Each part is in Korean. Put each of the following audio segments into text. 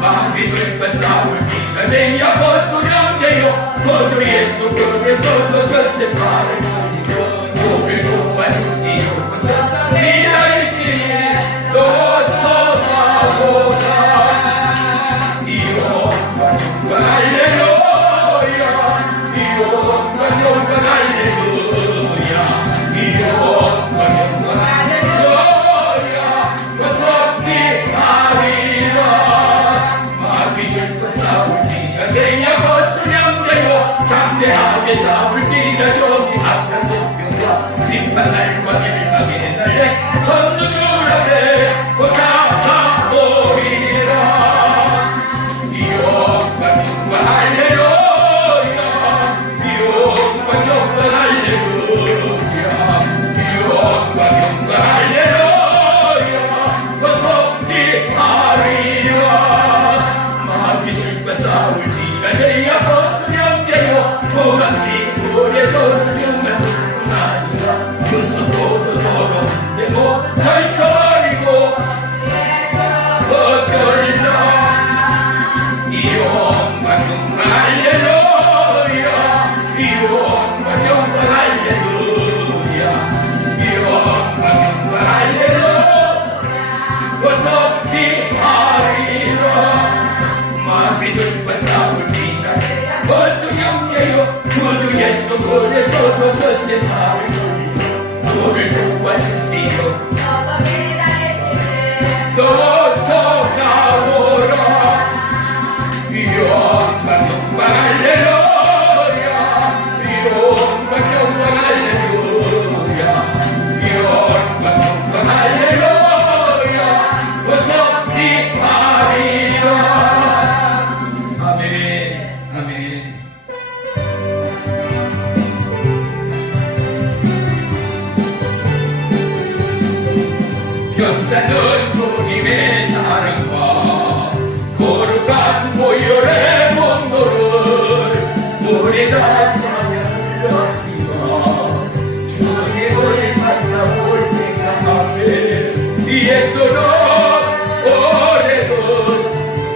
마귀들과 싸울지라 내야 벗소령되요 모두 예수 그리스도 그것에 발을 돌리고 우리를 도와주시오 사탄이 나이시니 또 쏟아오라 이용과 영광 할렐루야 이용과 영광 할렐루야 이용과 영광 할렐루야 그것이 아리라 마귀들과 싸울지라 내야 벗소령되고 담대하게 싸울지라 저기 악한 소병과 심판날과 멸망의 날에 선누줄 앞에 다 보리라 이용과 영광 할렐루야 이용과 영광 할렐루야 이용과 영광 할렐루야 그것이 아리라 마귀들과 싸울지라 내야 벗소령되고 도망치 우리의 전쟁만 아니라 그 속도도 더러운데 못할 터리고 어쩔라 이용과 영광 할렐루야 이용과 영광 할렐루야 이용과 영광 할렐루야 어서히 하리라 마귀들과 싸울지라 벗소령되고 구주 예수 그리스도 그것에 발을 돌리고 우리를 도와주시오 또 쏟아오라 영광 영광 할렐루야 영광 영광 할렐루야 영광 영광 할렐루야 어서히 하리라 아멘 아멘. 경자는 주님의 사랑과 거룩한 보혈의 공로를 우리 다 찬양을 합시다 주님을 만나볼 때가 아멘 예수는 오래도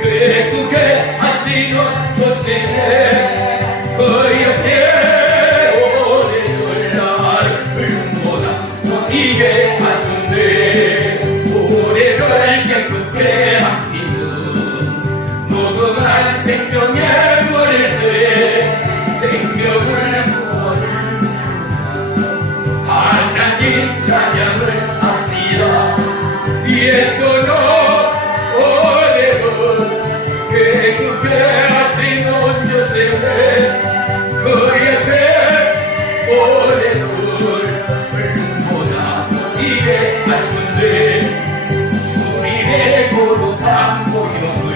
그의 하시는 조세에 그 옆에 오래를 나를 보다 이게 하신대 우리를 깨끗게 함기는 무궁한 생명의 물에서의 생명을 구원을 주나 하나님 찬양을 합시다 예수는 오래도 깨끗게 하시는 조세에 그 옆에 오래를 보다 이게 하신대 주님의 거룩한 보혈을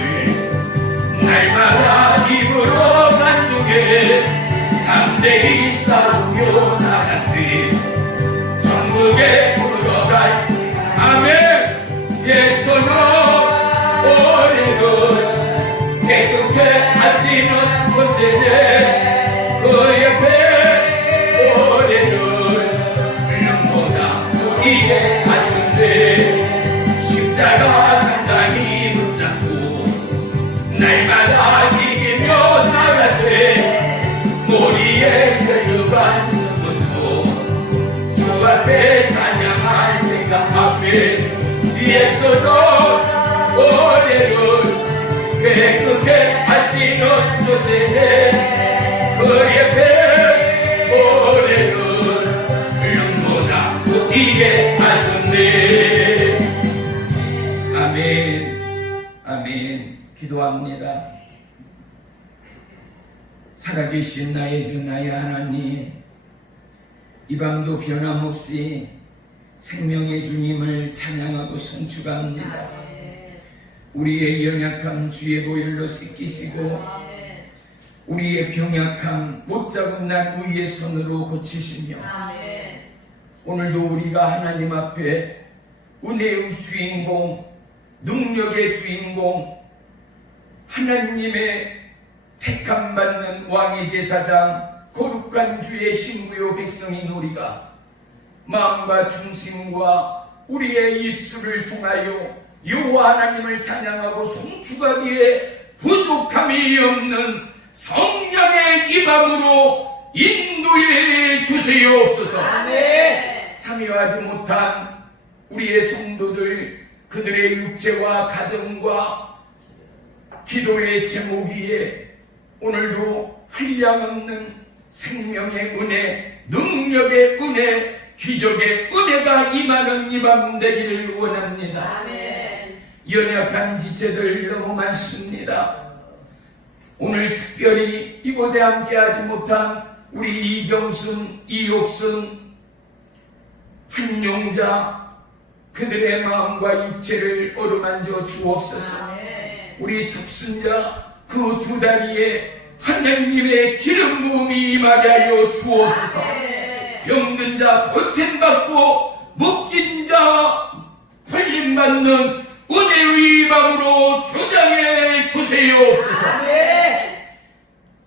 날마다 입으로 간중에 담대히 싸우며 나가세 천국에 들어갈 아멘 예수는 오래도 깨끗게 하시는 곳에 그 옆에 오래를 보다 이게 하신대 십자가 단단히 붙잡고 날마다 이기며 나가세 머리에 혈육안 쓰고서 주 앞에 찬양할 때가 아멘 예수도 오래를 깨끗게 하시는 곳에 그 옆에 오래를 보다 이게 하신대 아멘 아멘. 기도합니다. 살아계신 나의 주 나의 하나님 이 밤도 변함없이 생명의 주님을 찬양하고 송축합니다. 우리의 연약함 주의 보혈로 씻기시고 우리의 병약함 못잡은 날 위의 손으로 고치시며 오늘도 우리가 하나님 앞에 은혜의 주인공 능력의 주인공 하나님의 택함받는 왕의 제사장 거룩한 주의 신부요 백성인 우리가 마음과 중심과 우리의 입술을 통하여 여호와 하나님을 찬양하고 송축하기에 부족함이 없는 성령의 입함으로 인도해 주시옵소서. 참여하지 못한 우리의 성도들, 그들의 육체와 가정과 기도의 제목 위에 오늘도 한량없는 생명의 은혜, 능력의 은혜, 기적의 은혜가 임하는 이 밤 되기를 원합니다. 연약한 지체들 너무 많습니다. 오늘 특별히 이곳에 함께하지 못한 우리 이경순, 이옥순, 한용자, 그들의 마음과 육체를 어루만져 주옵소서. 우리 석순자 그 두 다리에 하나님의 기름 부음이 임하게 하여 주옵소서. 병든 자 고침받고 묶인 자 풀림받는 은혜의 밤으로 주장해 주시옵소서.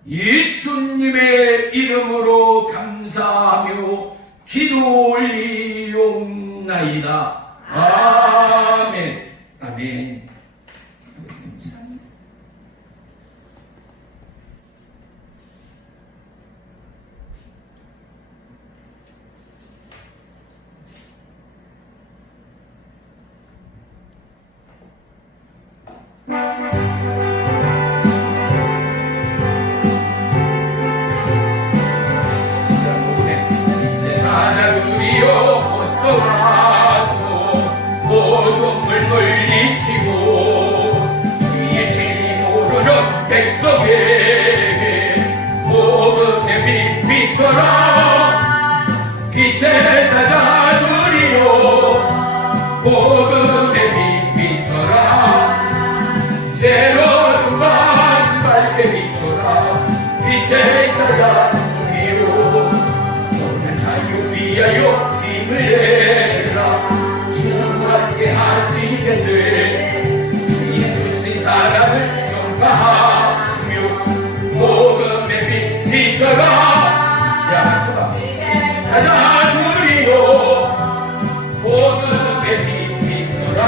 예수님의 이름으로 감사하며 기도 올리옵나이다. 아멘. 아멘. 백성에게 복음의 빛 비춰라. 빛의 사자들이여 복음의 빛 비춰라. 새로운 밤 밝게 비춰라. 빛의 사자들이여 선한 자유 위하여 힘을 내라. 주와 함께 하시겠네. 주의 뜻의 사랑을 전파하며 복음의 빛 비춰라. 약속아 사자들이여 복음의 빛 비춰라.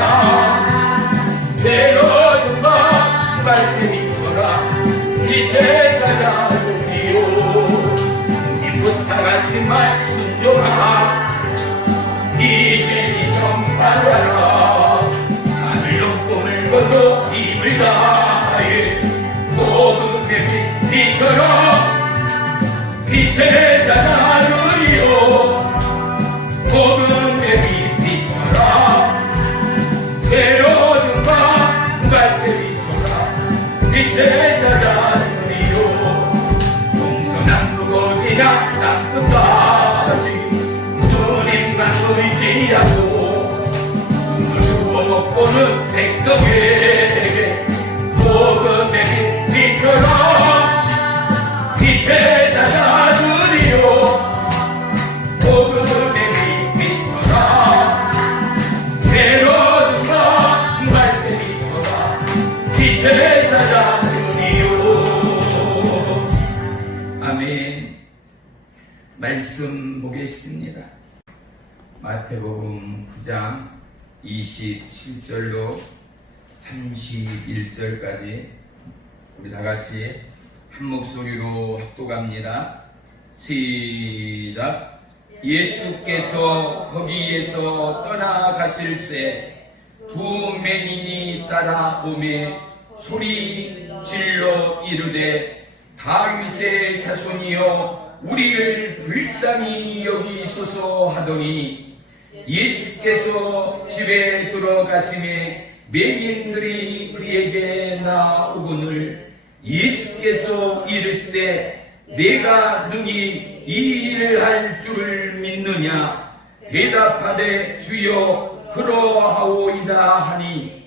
새로운 밤 밝게 비춰라. 빛의 사자들이여 주님 부탁하신 말 순종하라. 이제니 전파하라. 하늘로 꿈을 건너 힘을 다해 복음의 빛 비춰라. 빛의 사자들이여 복음의 빛 비춰라. 새로운 밤 밝게 비춰라. 빛의 사자들이여 동서남북 어디나 땅끝까지 주님만 의지하고 꿈을 주워 먹고는 백성에게 복음의 빛 비춰라. 빛의 사자들이여 복음의 빛 비춰라. 새로운 밤 밝게 비춰라. 빛의 사자들이여. 아멘. 말씀 보겠습니다. 마태복음 9장 27절로 31절까지 우리 다같이 한 목소리로 합독합니다. 시작. 예수께서 거기에서 떠나가실새 두 맹인이 따라오매 소리 질러 이르되 다윗의 자손이여 우리를 불쌍히 여기소서 하더니 예수께서 집에 들어가심에 맹인들이 그에게 나오거늘 예수께서 이르시되 내가 능히 이 일을 할 줄을 믿느냐. 대답하되 주여 그러하오이다 하니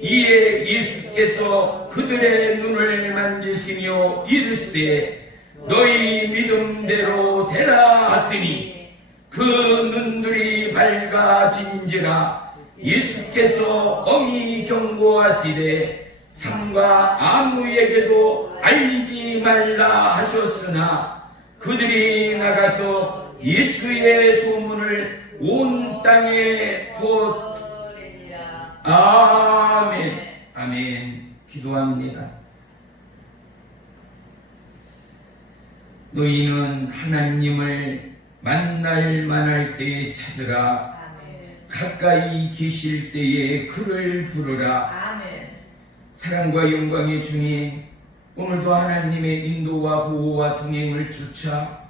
이에 예수께서 그들의 눈을 만지시며 이르시되 너희 믿음대로 되라 하시니 그 눈들이 밝아진지라. 예수께서 엄히 경고하시되 삼가 아무에게도 알리지 말라 하셨으나 그들이 나가서 예수의 소문을 온 땅에 퍼뜨리니라. 아멘. 아멘. 기도합니다. 너희는 하나님을 만날 때에 찾으라. 가까이 계실 때에 그를 부르라. 사랑과 영광의 주님, 오늘도 하나님의 인도와 보호와 동행을 쫓아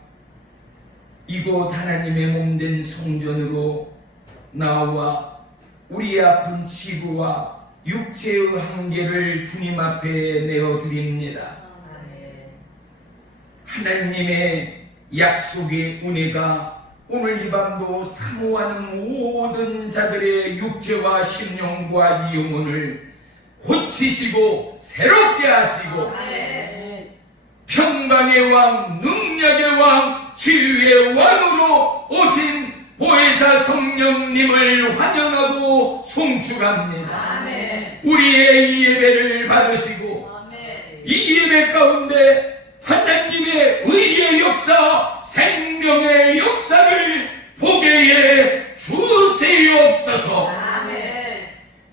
이곳 하나님의 몸된 성전으로 나와 우리의 아픈 치부와 육체의 한계를 주님 앞에 내어드립니다. 하나님의 약속의 은혜가 오늘 이 밤도 사모하는 모든 자들의 육체와 심령과 영혼을 고치시고 새롭게 하시고 평강의 왕, 능력의 왕, 치유의 왕으로 오신 보혜사 성령님을 환영하고 송축합니다. 우리의 이 예배를 받으시고 이 예배 가운데 하나님의 의의 역사, 생명의 역사를 보게 해 주시옵소서.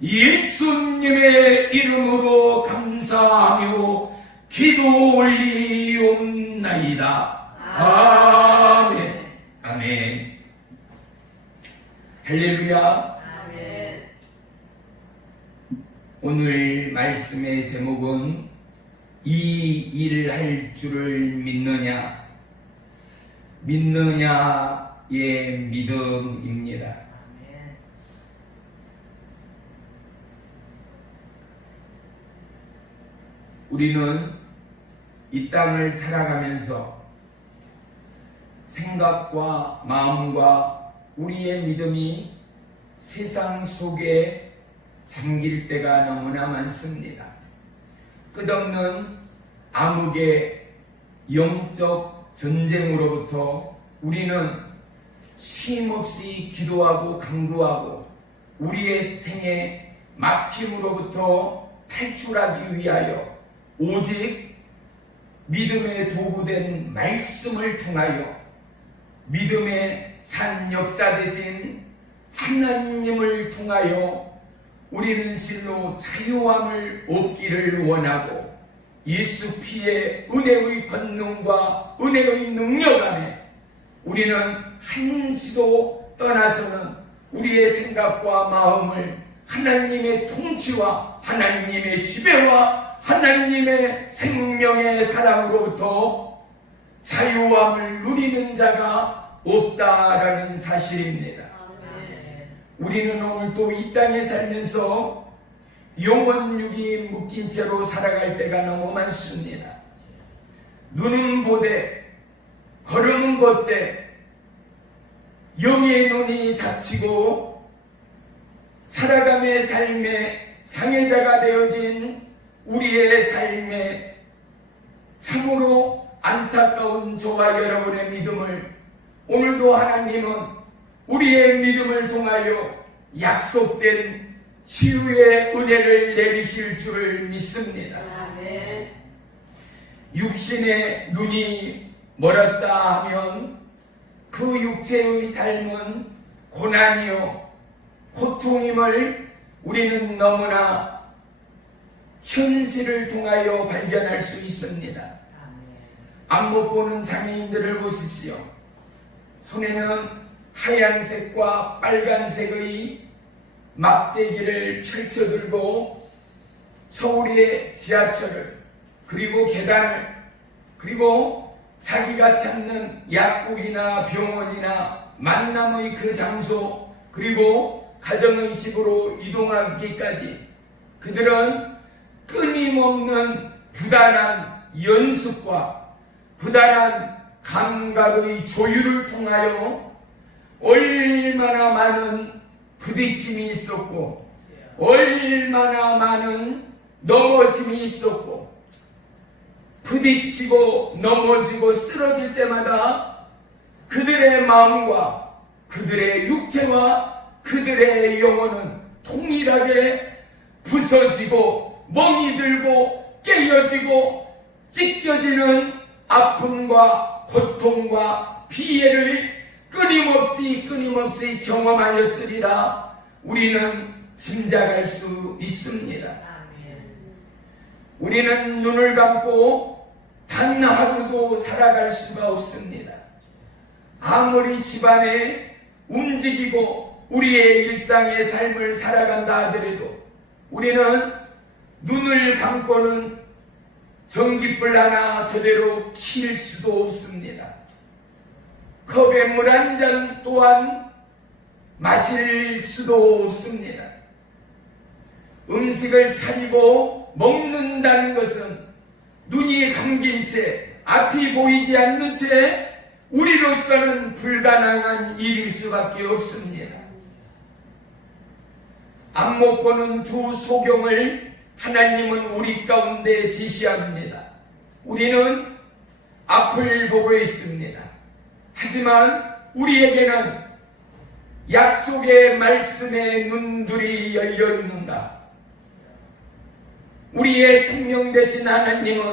예수님의 이름으로 감사하며 기도 올리옵나이다. 아멘. 아멘. 할렐루야. 아멘. 오늘 말씀의 제목은 이 일을 할 줄을 믿느냐, 믿느냐의 믿음입니다. 우리는 이 땅을 살아가면서 생각과 마음과 우리의 믿음이 세상 속에 잠길 때가 너무나 많습니다. 끝없는 암흑의 영적 전쟁으로부터 우리는 쉼없이 기도하고 간구하고 우리의 생의 막힘으로부터 탈출하기 위하여 오직 믿음의 도구된 말씀을 통하여 믿음의 산 역사 되신 하나님을 통하여 우리는 실로 자유함을 얻기를 원하고 예수 피의 은혜의 권능과 은혜의 능력 안에 우리는 한시도 떠나서는 우리의 생각과 마음을 하나님의 통치와 하나님의 지배와 하나님의 생명의 사랑으로부터 자유함을 누리는 자가 없다라는 사실입니다. 우리는 오늘 또 이 땅에 살면서 영혼육이 묶인 채로 살아갈 때가 너무 많습니다. 눈은 보되 걸음은 걷되 영의 눈이 닫히고 살아감의 삶의 장애자가 되어진 우리의 삶에 참으로 안타까운 저와 여러분의 믿음을 오늘도 하나님은 우리의 믿음을 통하여 약속된 치유의 은혜를 내리실 줄을 믿습니다. 아멘. 육신의 눈이 멀었다 하면 그 육체의 삶은 고난이요 고통임을 우리는 너무나 현실을 통하여 발견할 수 있습니다. 안 못 보는 장애인들을 보십시오. 손에는 하얀색과 빨간색의 막대기를 펼쳐들고 서울의 지하철을 그리고 계단을 그리고 자기가 찾는 약국이나 병원이나 만남의 그 장소 그리고 가정의 집으로 이동하기까지 그들은 끊임없는 부단한 연습과 부단한 감각의 조율을 통하여 얼마나 많은 부딪힘이 있었고 얼마나 많은 넘어짐이 있었고 부딪히고 넘어지고 쓰러질 때마다 그들의 마음과 그들의 육체와 그들의 영혼은 동일하게 부서지고 멍이 들고 깨어지고 찢겨지는 아픔과 고통과 피해를 끊임없이 경험하였으리라. 우리는 짐작할 수 있습니다. 우리는 눈을 감고 단 하루도 살아갈 수가 없습니다. 아무리 집안에 움직이고 우리의 일상의 삶을 살아간다 하더라도 우리는 눈을 감고는 전기불 하나 제대로 킬 수도 없습니다. 컵에 물 한 잔 또한 마실 수도 없습니다. 음식을 차리고 먹는다는 것은 눈이 감긴 채 앞이 보이지 않는 채 우리로서는 불가능한 일일 수밖에 없습니다. 앞 못 보는 두 소경을 하나님은 우리 가운데 지시합니다. 우리는 앞을 보고 있습니다. 하지만 우리에게는 약속의 말씀의 눈들이 열려 있는가? 우리의 생명 되신 하나님은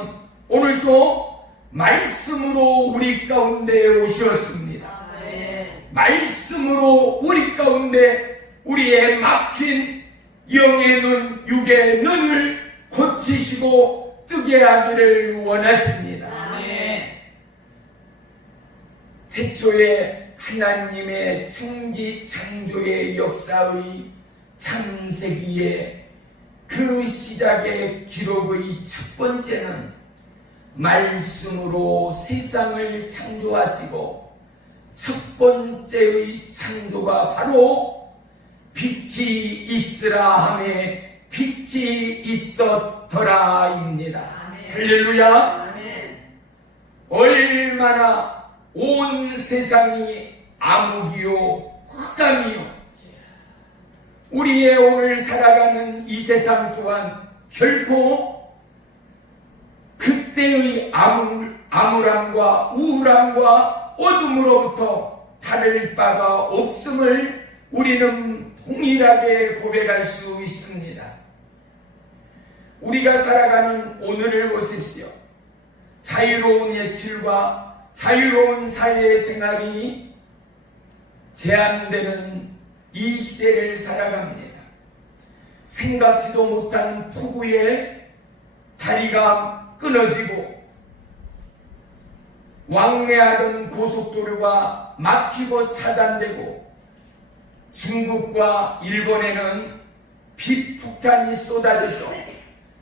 오늘도 말씀으로 우리 가운데 오셨습니다. 말씀으로 우리 가운데 우리의 막힌 영의 눈, 육의 눈을 고치시고 뜨게 하기를 원하십니다. 태초에 하나님의 천지 창조의 역사의 창세기에 그 시작의 기록의 첫 번째는 말씀으로 세상을 창조하시고 첫 번째의 창조가 바로 빛이 있으라 하매 빛이 있었더라입니다. 할렐루야. 얼마나 온 세상이 암흑이요 흑암이요 우리의 오늘 살아가는 이 세상 또한 결코 그때의 암울함과 우울함과 어둠으로부터 다를 바가 없음을 우리는 동일하게 고백할 수 있습니다. 우리가 살아가는 오늘을 보십시오. 자유로운 예출과 자유로운 사회생활이 제한되는 이 시대를 살아갑니다. 생각지도 못한 폭우에 다리가 끊어지고 왕래하던 고속도로가 막히고 차단되고 중국과 일본에는 비폭탄이 쏟아져서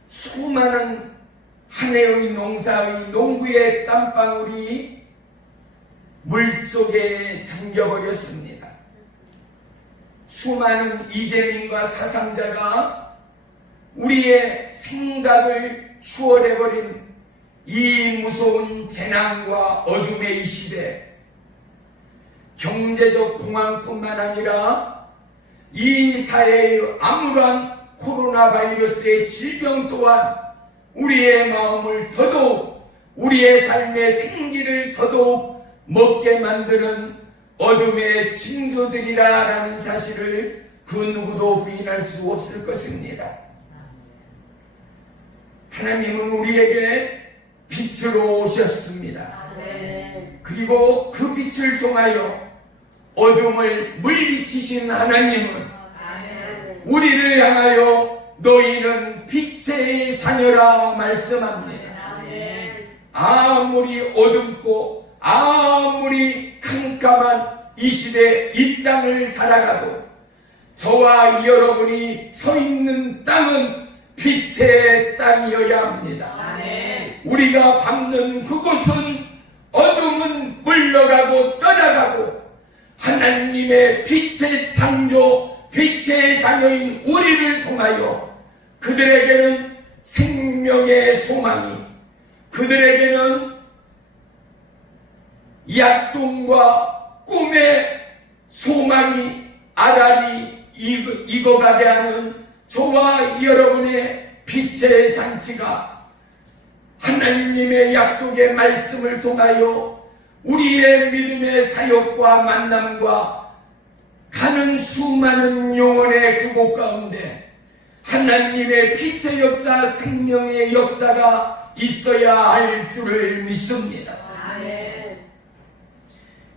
수많은 한 해의 농사의 농부의 땀방울이 물속에 잠겨버렸습니다. 수많은 이재민과 사상자가 우리의 생각을 추월해버린 이 무서운 재난과 어둠의 이 시대, 경제적 공황뿐만 아니라 이 사회의 암울한 코로나 바이러스의 질병 또한 우리의 마음을 더더욱, 우리의 삶의 생기를 더더욱 먹게 만드는 어둠의 징조들이라는 사실을 그 누구도 부인할 수 없을 것입니다. 하나님은 우리에게 빛으로 오셨습니다. 그리고 그 빛을 통하여 어둠을 물리치신 하나님은 우리를 향하여 너희는 빛의 자녀라 말씀합니다. 아무리 어둡고 아무리 캄캄한 이 시대 이 땅을 살아가도 저와 여러분이 서 있는 땅은 빛의 땅이어야 합니다. 우리가 밟는 그곳은 어둠은 물러가고 떠나가고 하나님의 빛의 창조, 빛의 자녀인 우리를 통하여 그들에게는 생명의 소망이, 그들에게는 약동과 꿈의 소망이 알알이 익어가게 하는 저와 여러분의 빛의 잔치가 하나님의 약속의 말씀을 통하여 우리의 믿음의 사역과 만남과 가는 수많은 영혼의 그곳 가운데 하나님의 빛의 역사, 생명의 역사가 있어야 할 줄을 믿습니다.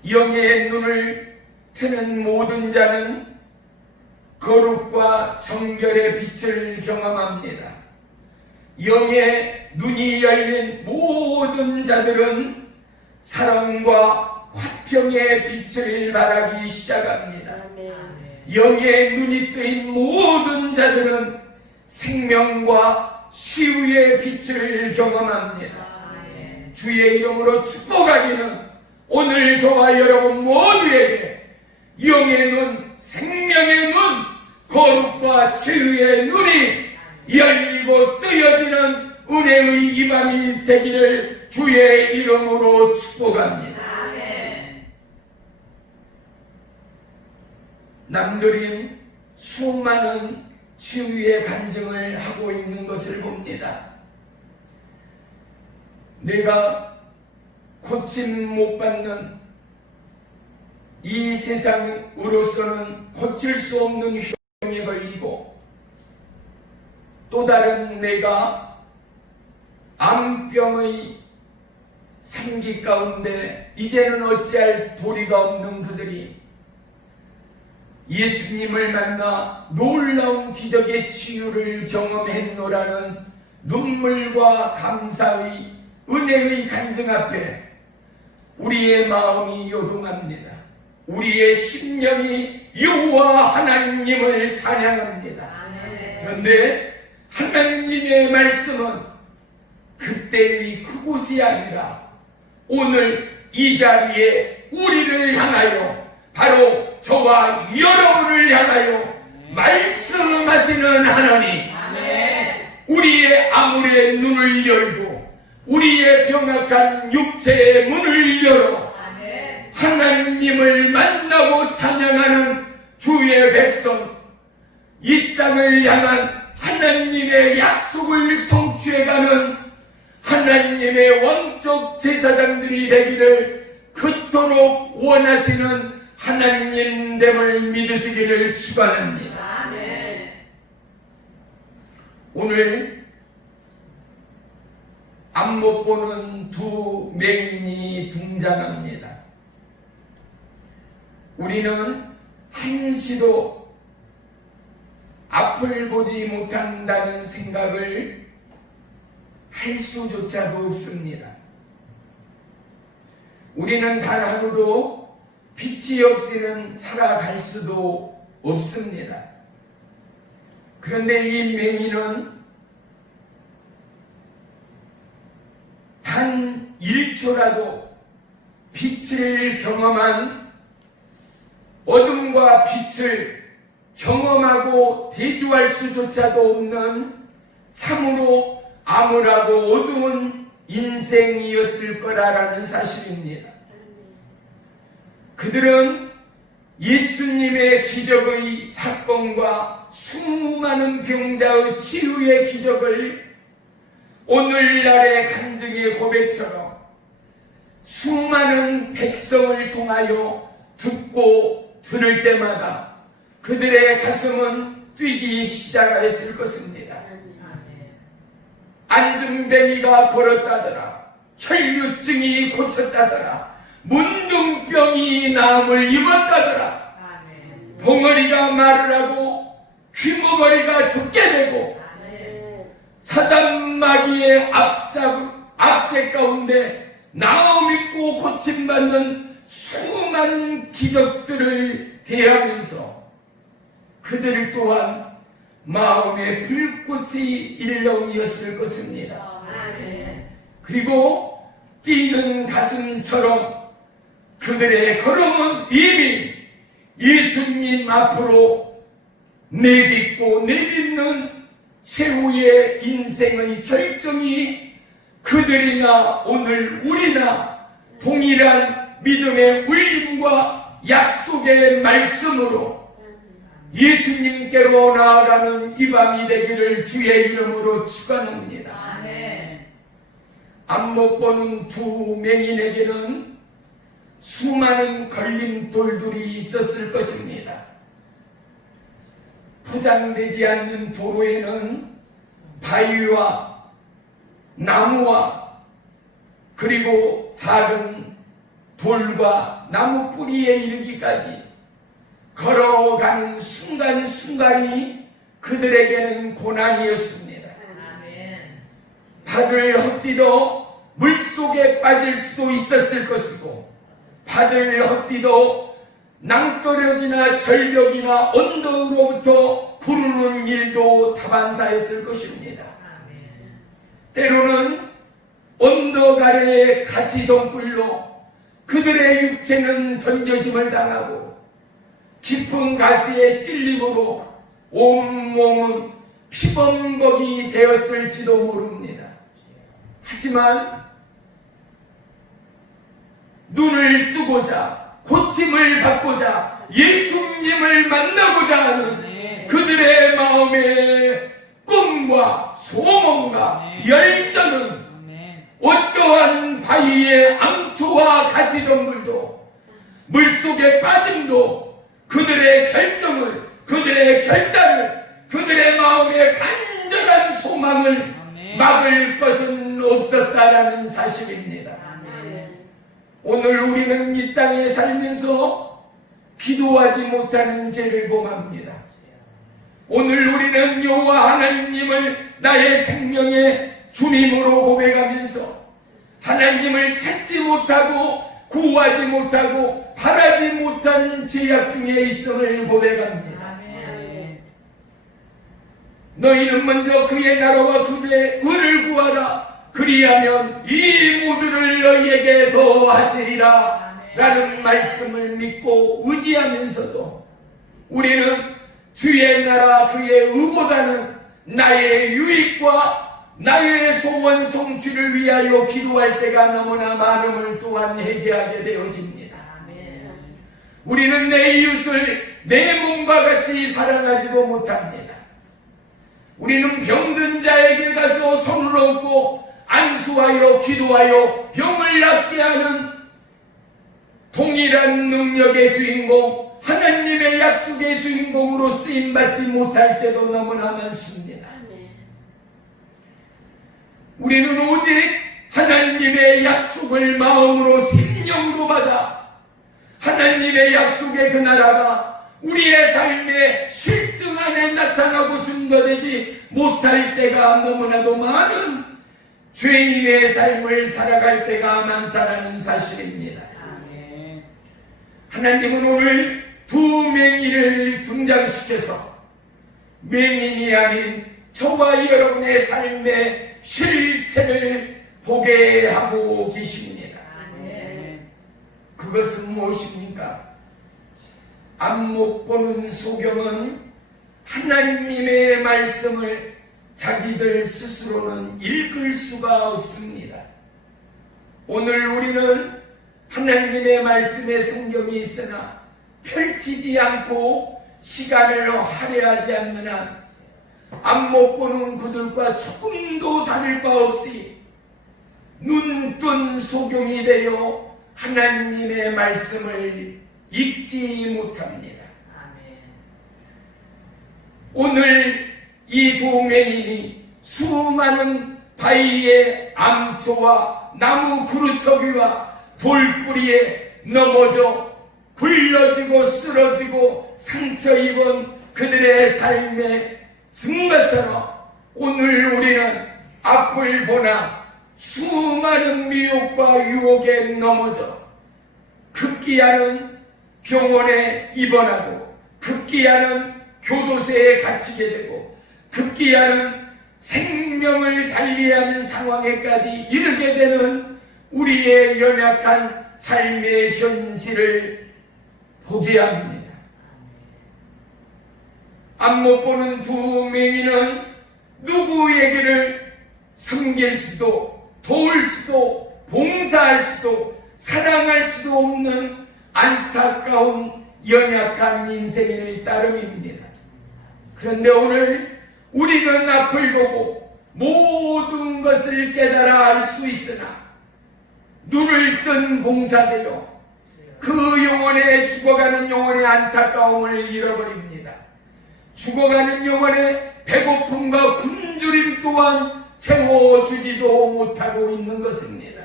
영의 눈을 트는 모든 자는 거룩과 정결의 빛을 경험합니다. 영의 눈이 열린 모든 자들은 사랑과 화평의 빛을 발하기 시작합니다. 영의 눈이 뜨인 모든 자들은 생명과 치유의 빛을 경험합니다. 주의 이름으로 축복하기는 오늘 저와 여러분 모두에게 영의 눈, 생명의 눈, 거룩과 치유의 눈이 열리고 뜨여지는 은혜의 이 밤이 되기를 주의 이름으로 축복합니다. 남들이 수많은 치유의 간증을 하고 있는 것을 봅니다. 내가 고침 못 받는 이 세상으로서는 고칠 수 없는 병에 걸리고, 또 다른 내가 암병의 상기 가운데 이제는 어찌할 도리가 없는 그들이 예수님을 만나 놀라운 기적의 치유를 경험했노라는 눈물과 감사의 은혜의 간증 앞에 우리의 마음이 요동합니다. 우리의 심령이 여호와 하나님을 찬양합니다. 그런데 하나님의 말씀은 그때의 그곳이 아니라 오늘 이 자리에 우리를 향하여, 바로 저와 여러분을 향하여 말씀하시는 하나님, 우리의 암울의 눈을 열고 우리의 병약한 육체의 문을 열어 하나님을 만나고 찬양하는 주의 백성, 이 땅을 향한 하나님의 약속을 성취해가는 하나님의 왕적 제사장들이 되기를 그토록 원하시는 하나님됨을 믿으시기를 축원합니다. 오늘 앞 못 보는 두 맹인이 등장합니다. 우리는 한시도 앞을 보지 못한다는 생각을 할 수조차도 없습니다. 우리는 단 하루도 빛이 없이는 살아갈 수도 없습니다. 그런데 이 맹인은 단 1초라도 빛을 경험한, 어둠과 빛을 경험하고 대조할 수조차도 없는 참으로 암울하고 어두운 인생이었을 거라는 사실입니다. 그들은 예수님의 기적의 사건과 수많은 병자의 치유의 기적을 오늘날의 간증의 고백처럼 수많은 백성을 통하여 듣고 들을 때마다 그들의 가슴은 뛰기 시작하였을 것입니다. 안증뱅이가 걸었다더라, 혈류증이 고쳤다더라, 문둥병이 나음을 입었다더라, 봉어리가 말을 하고 귀머거리가 죽게 되고 사단마귀의 압제 가운데 나음 있고 고침받는 수많은 기적들을 대하면서 그들 또한 마음의 불꽃이 일렁이었을 것입니다. 그리고 뛰는 가슴처럼 그들의 걸음은 이미 예수님 앞으로 내딛고 내딛는 최후의 인생의 결정이 그들이나 오늘 우리나 동일한 믿음의 울림과 약속의 말씀으로 예수님께로 나아가는 이 밤이 되기를 주의 이름으로 축원합니다. 앞 못 보는 두 맹인에게는 수많은 걸림돌들이 있었을 것입니다. 포장되지 않는 도로에는 바위와 나무와 그리고 작은 돌과 나무 뿌리에 이르기까지 걸어가는 순간순간이 그들에게는 고난이었습니다. 발을 헛디뎌 물속에 빠질 수도 있었을 것이고, 발을 헛디뎌 낭떠러지나 절벽이나 언덕으로부터 구르는 일도 다반사였을 것입니다. 때로는 언덕 아래의 가시덩굴로 그들의 육체는 던져짐을 당하고, 깊은 가시의 찔림으로 온몸은 피범벅이 되었을지도 모릅니다. 하지만 눈을 뜨고자, 고침을 받고자, 예수님을 만나고자 하는 그들의 마음의 꿈과 소망과 열정은 어떠한 바위의 암초와 가시덤불도, 물속에 빠짐도 그들의 결정을, 그들의 결단을, 그들의 마음의 간절한 소망을 막을 것은 없었다라는 사실입니다. 오늘 우리는 이 땅에 살면서 기도하지 못하는 죄를 범합니다. 오늘 우리는 여호와 하나님을 나의 생명의 주님으로 고백하면서 하나님을 찾지 못하고 구하지 못하고 바라지 못한 죄악 중에 있음을 고백합니다. 너희는 먼저 그의 나라와 그의 의를 구하라. 그리하면 이 모두를 너희에게 더하시리라 라는 말씀을 믿고 의지하면서도 우리는 주의 나라 그의 의보다는 나의 유익과 나의 소원 성취를 위하여 기도할 때가 너무나 많음을 또한 회개하게 되어집니다. 우리는 내 이웃을 내 몸과 같이 사랑하지도 못합니다. 우리는 병든 자에게 가서 손을 얹고 안수하여 기도하여 병을 낫게 하는 동일한 능력의 주인공, 하나님의 약속의 주인공으로 쓰임받지 못할 때도 너무나 많습니다. 우리는 오직 하나님의 약속을 마음으로 심령으로 받아 하나님의 약속의 그 나라가 우리의 삶의 실증 안에 나타나고 증거되지 못할 때가 너무나도 많은 죄인의 삶을 살아갈 때가 많다라는 사실입니다. 하나님은 오늘 두 맹인을 등장시켜서 맹인이 아닌 저와 여러분의 삶의 실체를 보게 하고 계십니다. 그것은 무엇입니까? 안목 보는 소경은 하나님의 말씀을 자기들 스스로는 읽을 수가 없습니다. 오늘 우리는 하나님의 말씀에 성경이 있으나 펼치지 않고 시간을 할애하지 않는 한 안목 보는 그들과 조금도 다를 바 없이 눈뜬 소경이 되어 하나님의 말씀을 읽지 못합니다. 오늘 이 두 맹인이 수많은 바위의 암초와 나무 그루터기와 돌뿌리에 넘어져 굴러지고 쓰러지고 상처 입은 그들의 삶의 증거처럼 오늘 우리는 앞을 보나 수많은 미혹과 유혹에 넘어져 급기야는 병원에 입원하고 급기야는 교도소에 갇히게 되고 급기야는 생명을 달리하는 상황에까지 이르게 되는 우리의 연약한 삶의 현실을 보게 합니다. 안못 보는 두 맹인은 누구에게를 섬길 수도 도울 수도 봉사할 수도 사랑할 수도 없는 안타까운 연약한 인생의 따름입니다. 그런데 오늘 우리는 앞을 보고 모든 것을 깨달아 알 수 있으나 눈을 뜬 봉사되어 그 영혼의 죽어가는 영혼의 안타까움을 잃어버립니다. 죽어가는 영혼의 배고픔과 굶주림 또한 채워주지도 못하고 있는 것입니다.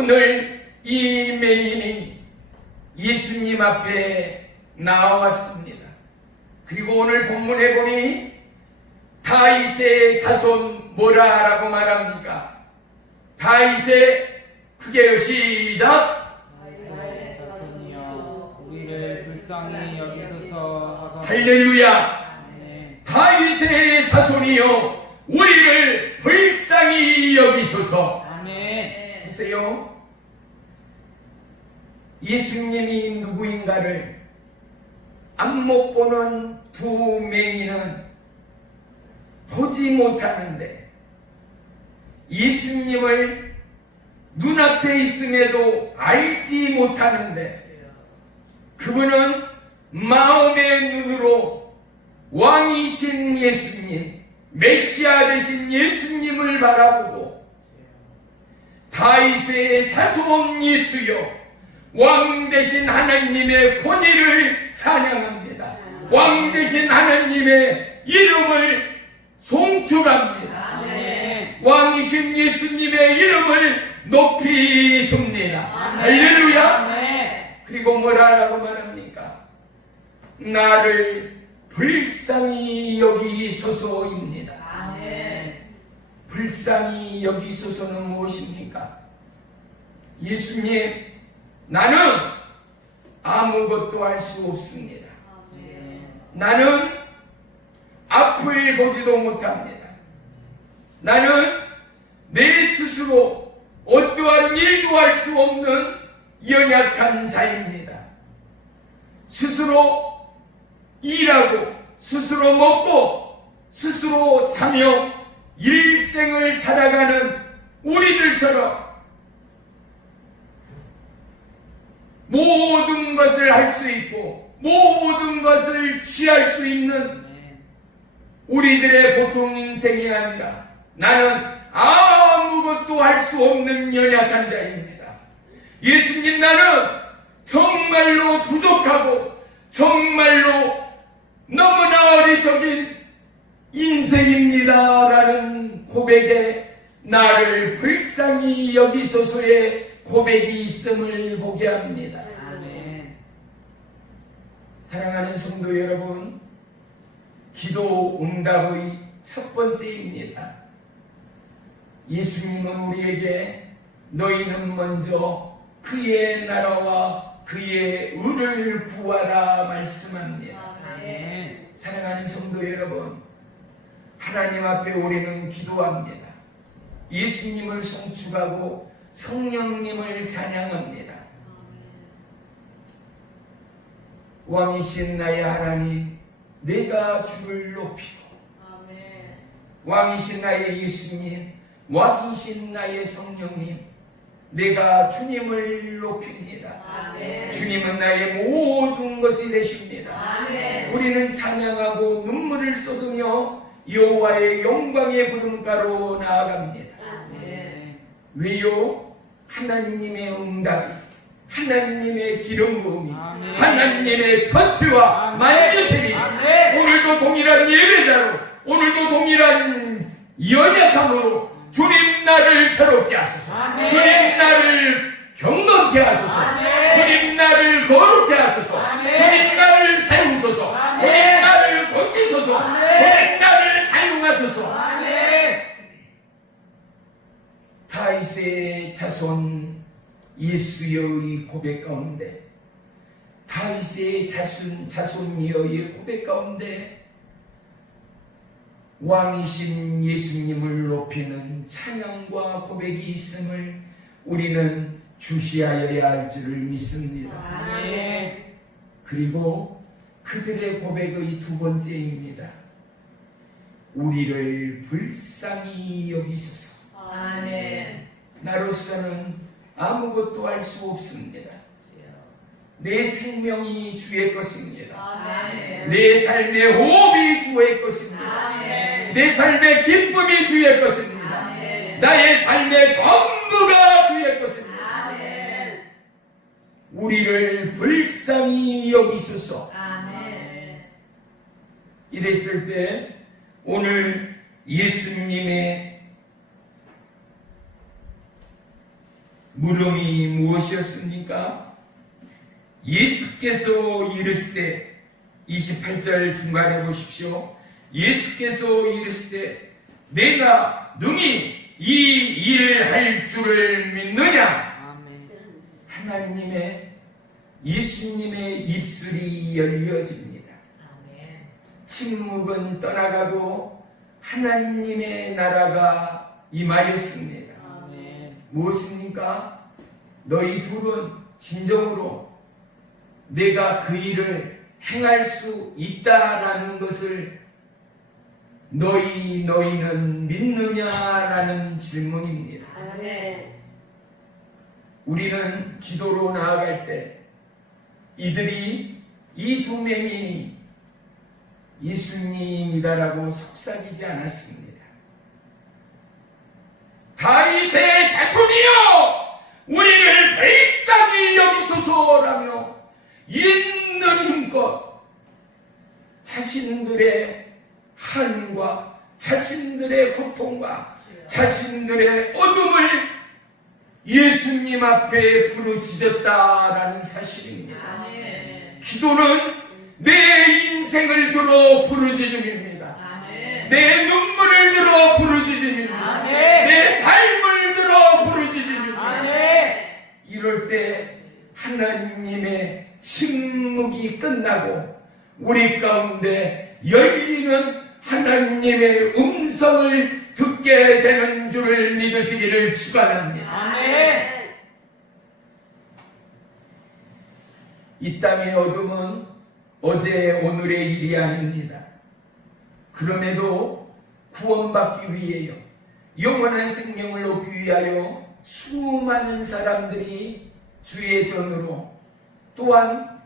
오늘 이 맹인이 예수님 앞에 나왔습니다. 그리고 오늘 본문에 보니 다윗의 자손 뭐라라고 말합니까? 다윗의 크게 시작. 다윗의 자손이여 우리를 불쌍히 여기소서 하던 할렐루야. 아멘. 다윗의 자손이여 우리를 불쌍히 여기소서. 아멘. 보세요. 예수님이 누구인가를 안못 보는 두 맹인은 보지 못하는데 예수님을 눈앞에 있음에도 알지 못하는데 그분은 마음의 눈으로 왕이신 예수님, 메시아 되신 예수님을 바라보고 다윗의 자손 예수여 왕 되신 하나님의 권위를 찬양합니다. 왕 되신 하나님의 이름을 송축합니다. 아멘. 왕이신 예수님의 이름을 높이 둡니다. 할렐루야. 아멘. 그리고 뭐라고 말합니까? 나를 불쌍히 여기소서입니다. 아멘. 불쌍히 여기소서는 무엇입니까? 예수님, 나는 아무것도 할 수 없습니다. 나는 앞을 보지도 못합니다. 나는 내 스스로 어떠한 일도 할 수 없는 연약한 자입니다. 스스로 일하고 스스로 먹고 스스로 자며 일생을 살아가는 우리들처럼 모든 것을 할 수 있고 모든 것을 취할 수 있는 우리들의 보통 인생이 아니라 나는 아무것도 할 수 없는 연약한 자입니다. 예수님, 나는 정말로 부족하고 정말로 너무나 어리석인 인생입니다 라는 고백에 나를 불쌍히 여기소서의 고백이 있음을 보게 합니다. 아멘. 사랑하는 성도 여러분, 기도 응답의 첫 번째입니다. 예수님은 우리에게 너희는 먼저 그의 나라와 그의 의를 구하라 말씀합니다. 아멘. 사랑하는 성도 여러분, 하나님 앞에 우리는 기도합니다. 예수님을 송축하고 성령님을 찬양합니다. 왕이신 나의 하나님, 내가 주를 높이고 왕이신 나의 예수님, 왕이신 나의 성령님, 내가 주님을 높입니다. 아멘. 주님은 나의 모든 것이 되십니다. 아멘. 우리는 찬양하고 눈물을 쏟으며 여호와의 영광의 부름가로 나아갑니다. 아멘. 왜요? 하나님의 응답이, 하나님의 기름 부음이, 아멘. 하나님의 터치와 아멘. 만드심이 아멘. 오늘도 동일한 예배자로, 오늘도 동일한 연약함으로 주님 나를 새롭게 하소서. 아멘. 주님 나를 경건케 하소서. 아멘. 주님 나를 거룩케 하소서. 아멘. 주님 나를 세우소서. 아멘. 주님 나를 고치소서. 아멘. 주님 나를 사용하소서. 아멘. 다윗의 자손 예수여의 고백 가운데, 다윗의 자손이여의 고백 가운데 왕이신 예수님을 높이는 찬양과 고백이 있음을 우리는 주시하여야 할 줄을 믿습니다. 아멘. 그리고 그들의 고백의 두 번째입니다. 우리를 불쌍히 여기소서. 아멘. 나로서는 아무것도 할 수 없습니다. 내 생명이 주의 것입니다. 아멘. 내 삶의 호흡이 주의 것입니다. 아멘. 내 삶의 기쁨이 주의 것입니다. 아멘. 나의 삶의 전부가 주의 것입니다. 아멘. 우리를 불쌍히 여기소서. 아멘. 이랬을 때 오늘 예수님의 물음이 무엇이었습니까? 예수께서 이르시되 28절 중간에 보십시오. 예수께서 이르시되 내가 능히 이 일을 할 줄을 믿느냐? 아멘. 하나님의 예수님의 입술이 열려집니다. 아멘. 침묵은 떠나가고 하나님의 나라가 임하였습니다. 아멘. 무엇입니까? 너희 둘은 진정으로 내가 그 일을 행할 수 있다라는 것을 너희는 믿느냐라는 질문입니다. 아멘. 우리는 기도로 나아갈 때 이들이 이 두 맹인이 예수님이다라고 속삭이지 않았습니다. 다윗의 자손이여 우리를 백성이 여기소서라며 있는 힘껏 자신들의 한과 자신들의 고통과 자신들의 어둠을 예수님 앞에 부르짖었다라는 사실입니다. 아멘. 기도는 내 인생을 들어 부르짖음입니다. 아멘. 내 눈물을 들어 부르짖음입니다. 아멘. 내 삶을 들어 부르짖음입니다. 아멘. 이럴 때 하나님의 침묵이 끝나고 우리 가운데 열리는 하나님의 음성을 듣게 되는 줄을 믿으시기를 축원합니다. 아멘. 이 땅의 어둠은 어제 오늘의 일이 아닙니다. 그럼에도 구원받기 위해요, 영원한 생명을 얻기 위하여 수많은 사람들이 주의 전으로 또한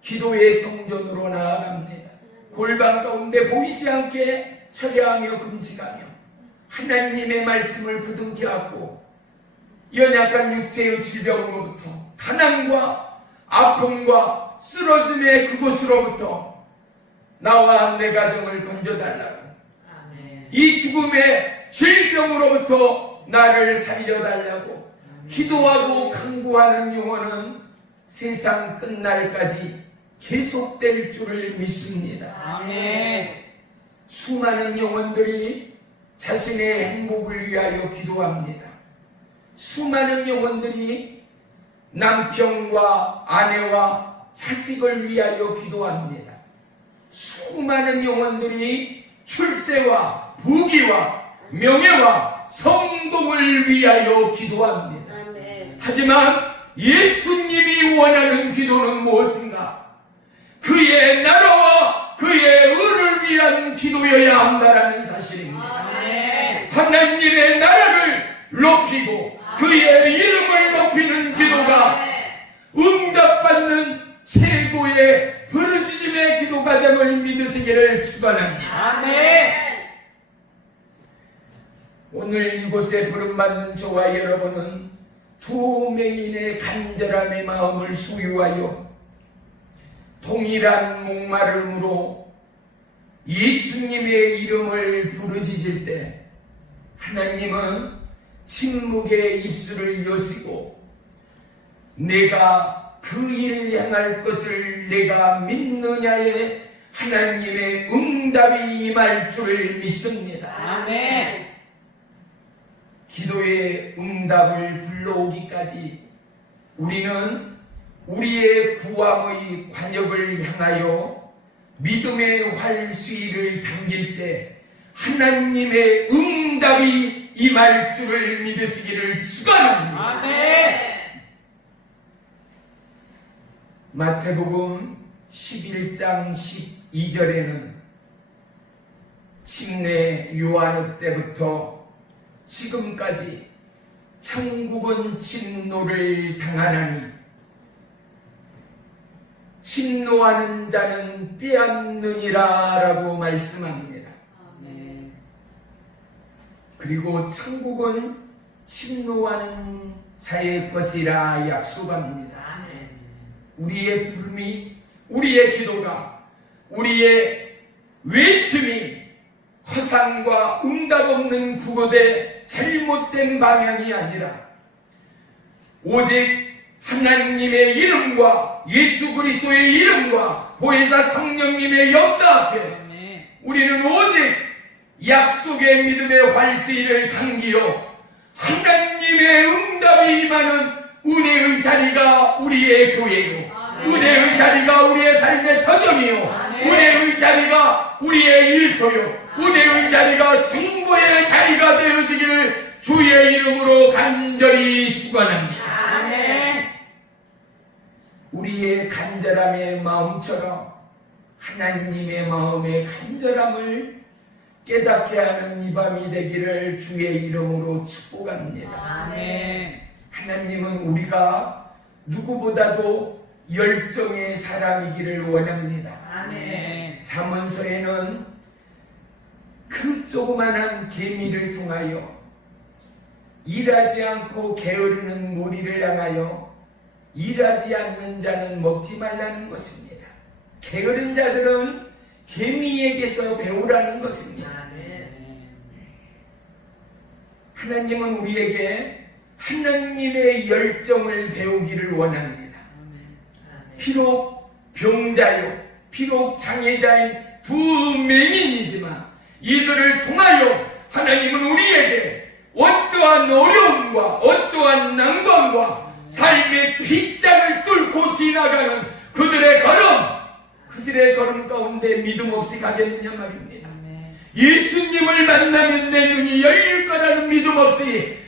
기도의 성전으로 나아갑니다. 골방 가운데 보이지 않게 철야하며 금식하며 하나님의 말씀을 부둥켜 안고 연약한 육체의 질병으로부터 가난과 아픔과 쓰러짐의 그곳으로부터 나와 내 가정을 건져달라고, 아멘. 이 죽음의 질병으로부터 나를 살려달라고 기도하고 간구하는 영혼은 세상 끝날까지 계속될 줄을 믿습니다. 아멘. 수많은 영혼들이 자신의 행복을 위하여 기도합니다. 수많은 영혼들이 남편과 아내와 자식을 위하여 기도합니다. 수많은 영혼들이 출세와 부귀와 명예와 성공을 위하여 기도합니다. 아멘. 하지만 예수님이 원하는 기도는 무엇인가? 그의 나라와 그의 의를 위한 기도여야 한다는 사실입니다. 아멘. 하나님의 나라를 높이고 그의 이름을 높이는 기도가 응답받는 최고의 부르짖음의 기도가 됨을 믿으시기를 축원합니다. 아멘. 오늘 이곳에 부름받는 저와 여러분은 두 맹인의 간절함의 마음을 소유하여 동일한 목마름으로 예수님의 이름을 부르짖을 때 하나님은 침묵의 입술을 여시고 내가 그 일을 향할 것을 내가 믿느냐에 하나님의 응답이 임할 줄을 믿습니다. 아멘. 기도의 응답을 불러오기까지 우리는 우리의 구함의 관역을 향하여 믿음의 활수위를 당길 때 하나님의 응답이 임할 줄을 믿으시기를 축원합니다. 아멘. 마태복음 11장 12절에는 침례 요한 때부터 지금까지 천국은 진노를 당하나니 진노하는 자는 빼앗느니라 라고 말씀합니다. 아멘. 그리고 천국은 진노하는 자의 것이라 약속합니다. 아멘. 우리의 부름이, 우리의 기도가, 우리의 외침이 허상과 응답 없는 구god의 잘못된 방향이 아니라 오직 하나님의 이름과 예수 그리스도의 이름과 보혜사 성령님의 역사 앞에 아멘. 우리는 오직 약속의 믿음의 활수위를 당기어 하나님의 응답이 임하는 은혜의 자리가 우리의 교회요, 아멘. 은혜의 자리가 우리의 삶의 터전이요, 아멘. 은혜의 자리가 우리의 일터요, 은혜의 자리가 중보의 자리가 되어지기를 주의 이름으로 간절히 축원합니다. 아멘. 우리의 간절함의 마음처럼 하나님의 마음의 간절함을 깨닫게 하는 이 밤이 되기를 주의 이름으로 축복합니다. 아멘. 하나님은 우리가 누구보다도 열정의 사람이기를 원합니다. 아멘. 잠언서에는 그 조그만한 개미를 통하여 일하지 않고 게으르는 무리를 향하여 일하지 않는 자는 먹지 말라는 것입니다. 게으른 자들은 개미에게서 배우라는 것입니다. 아멘. 하나님은 우리에게 하나님의 열정을 배우기를 원합니다. 비록 병자요, 비록 장애자인 두 맹인이지만 이들을 통하여 하나님은 우리에게 어떠한 어려움과 어떠한 난관과 삶의 빗장을 뚫고 지나가는 그들의 걸음 가운데 믿음 없이 가겠느냐 말입니다. 아멘. 예수님을 만나면 내 눈이 열릴 거라는 믿음 없이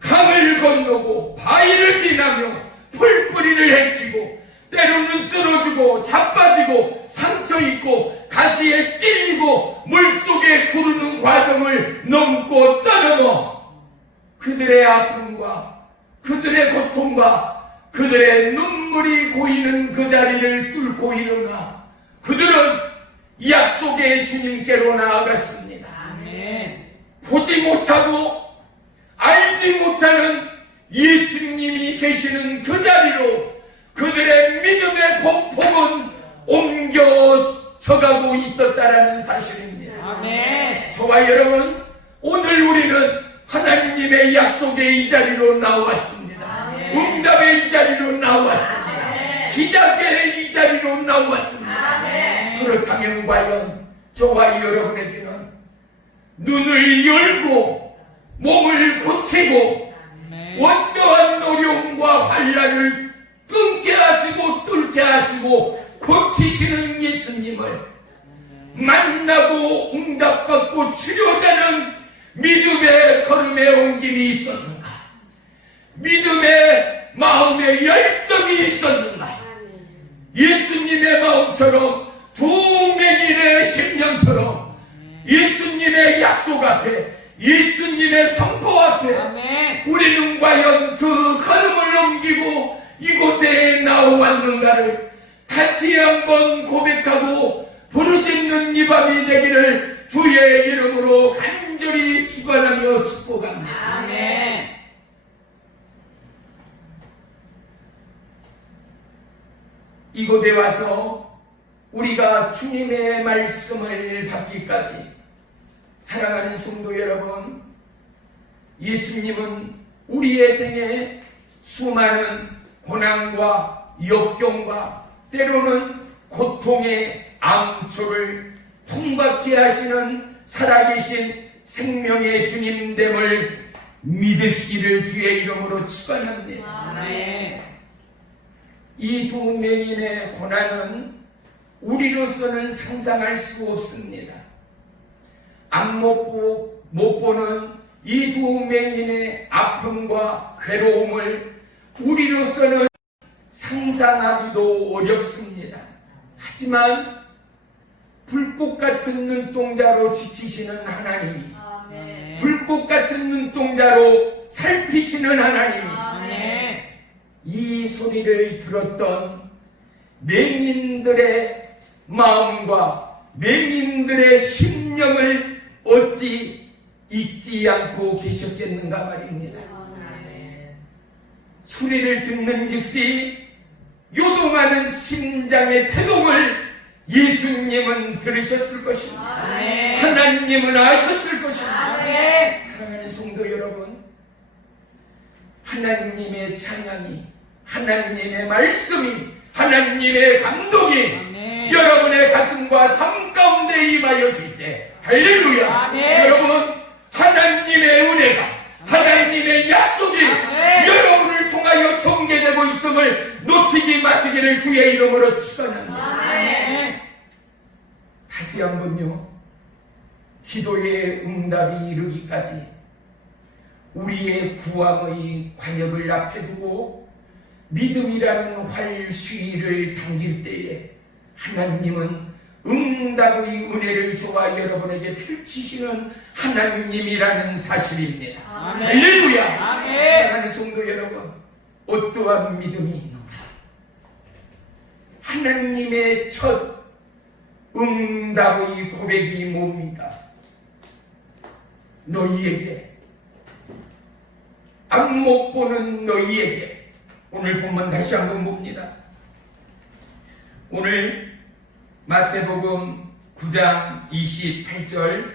강을 건너고 바위를 지나며 풀뿌리를 헤치고 때로는 쓰러지고 자빠지고 상처 입고 가시에 찔리고 물속에 구르는 과정을 넘고 떠넘어 그들의 아픔과 그들의 고통과 그들의 눈물이 고이는 그 자리를 뚫고 일어나 그들은 약속의 주님께로 나아갔습니다. 아멘. 보지 못하고 알지 못하는 예수님이 계시는 그 자리로 그들의 믿음의 폭풍은 옮겨져가고 있었다라는 사실입니다. 아멘. 저와 여러분, 오늘 우리는 하나님의 약속의 이 자리로 나왔습니다. 아멘. 응답의 이 자리로 나왔습니다. 아멘. 기적의 이 자리로 나왔습니다. 아멘. 그렇다면 과연 저와 여러분에게는 눈을 열고 몸을 고치고 아멘. 어떠한 어려움과 환난을 끊게 하시고 뚫게 하시고 고치시는 예수님을 만나고 응답받고 치료되는 믿음의 걸음의 옮김이 있었는가? 믿음의 마음의 열정이 있었는가? 예수님의 마음처럼 두 맹인의 심령처럼 예수님의 약속 앞에 예수님의 선포 앞에 아멘. 우리는 과연 그 걸음을 넘기고 이곳에 나와왔는가를 다시 한번 고백하고 부르짖는 이 밤이 되기를 주의 이름으로 간절히 축원하며 축복합니다. 아멘. 이곳에 와서 우리가 주님의 말씀을 받기까지 사랑하는 성도 여러분, 예수님은 우리의 생에 수많은 고난과 역경과 때로는 고통의 암초를 통과케 하시는 살아계신 생명의 주님됨을 믿으시기를 주의 이름으로 축원합니다. 아멘. 이 두 맹인의 고난은 우리로서는 상상할 수 없습니다. 앞 못 보는 이 두 맹인의 아픔과 괴로움을 우리로서는 상상하기도 어렵습니다. 하지만 불꽃 같은 눈동자로 지키시는 하나님이, 아멘. 불꽃 같은 눈동자로 살피시는 하나님이 아멘. 이 소리를 들었던 맹인들의 마음과 맹인들의 심령을 어찌 잊지 않고 계셨겠는가 말입니다. 아멘. 소리를 듣는 즉시 요동하는 심장의 태동을 예수님은 들으셨을 것입니다. 아멘. 하나님은 아셨을 것입니다. 아멘. 사랑하는 성도 여러분, 하나님의 찬양이, 하나님의 말씀이, 하나님의 감동이 아멘. 여러분의 가슴과 삶 가운데 임하여 질 때, 할렐루야. 아멘. 여러분, 하나님의 은혜가, 하나님의 약속이 아멘. 여러분을 통하여 전개되고 있음을 놓치지 마시기를 주의 이름으로 축원합니다. 아멘. 다시 한번요, 기도의 응답이 이르기까지 우리의 구함의 관역을 앞에 두고 믿음이라는 활수위를 당길 때에 하나님은 응답의 은혜를 저와 여러분에게 펼치시는 하나님이라는 사실입니다. 아멘. 할렐루야. 아멘. 사랑하는 성도 여러분, 어떠한 믿음이 있는가? 하나님의 첫 응답의 고백이 뭡니까? 너희에게, 안목 보는 너희에게. 오늘 본문 다시 한번 봅니다. 오늘 마태복음 9장 28절,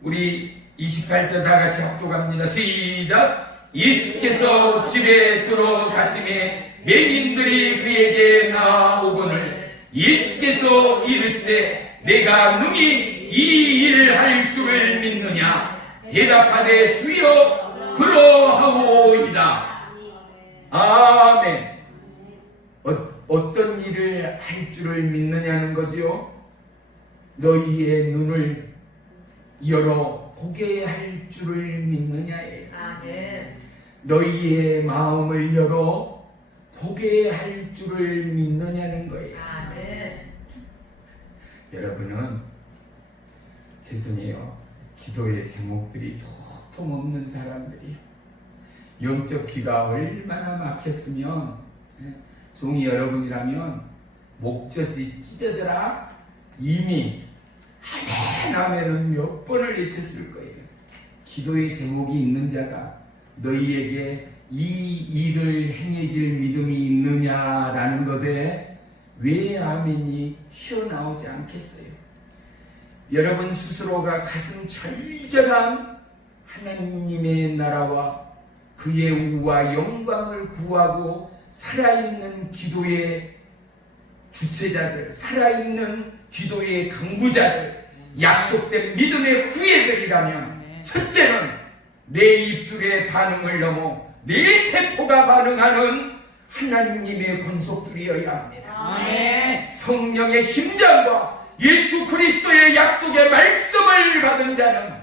우리 28절 다 같이 합독합니다. 시작. 예수께서 집에 들어가심에 맹인들이 그에게 나오거늘 예수께서 이르시되 내가 능히 이 일을 할 줄을 믿느냐? 대답하되 주여 그러하오이다. 아멘. 어떤 일을 할 줄을 믿느냐는 거지요? 너희의 눈을 열어 보게 할 줄을 믿느냐예요. 아멘. 너희의 마음을 열어 보게 할 줄을 믿느냐는 거예요. 아멘. 여러분은, 죄송해요, 기도의 제목들이 도통 없는 사람들이 영적 귀가 얼마나 막혔으면, 종이 여러분이라면 목젖이 찢어져라 이미 아멘 하면은 몇 번을 외쳤을 거예요. 기도의 제목이 있는 자가 너희에게 이 일을 행해질 믿음이 있느냐라는 것에 왜 아멘이 튀어나오지 않겠어요? 여러분 스스로가 가슴 철저한 하나님의 나라와 그의 우와 영광을 구하고 살아있는 기도의 주체자들, 살아있는 기도의 강구자들, 약속된 믿음의 후예들이라면, 첫째는 내 입술의 반응을 넘어 내 세포가 반응하는 하나님의 권속들이어야 합니다. 아멘. 성령의 심장과 예수 그리스도의 약속의 말씀을 받은 자는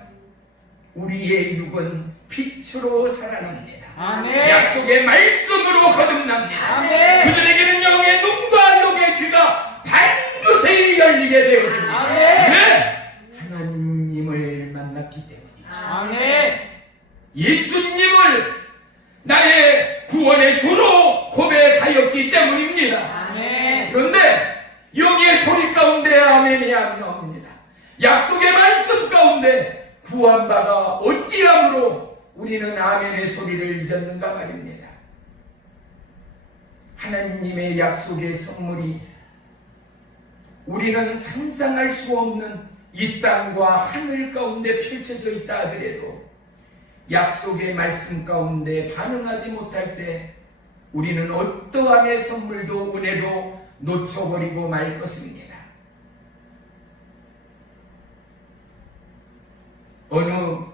우리의 육은 빛으로 살아납니다. 아멘. 약속의 말씀으로 거듭납니다. 아멘. 그들에게는 영의 눈과 영의 귀가 반드시 열리게 되어집니다. 아멘. 네, 하나님을 만났기 때문이죠. 아멘. 예수님을 나의 구원의 주로 고백하였기 때문입니다. 아멘. 그런데 영의 소리 가운데 아멘이 안 나옵니다. 약속의 말씀 가운데 구원받아 어찌함으로 우리는 아멘의 소리를 잊었는가 말입니다. 하나님의 약속의 선물이 우리는 상상할 수 없는 이 땅과 하늘 가운데 펼쳐져 있다 하더라도 약속의 말씀 가운데 반응하지 못할 때 우리는 어떠함의 선물도 은혜도 놓쳐버리고 말 것입니다. 어느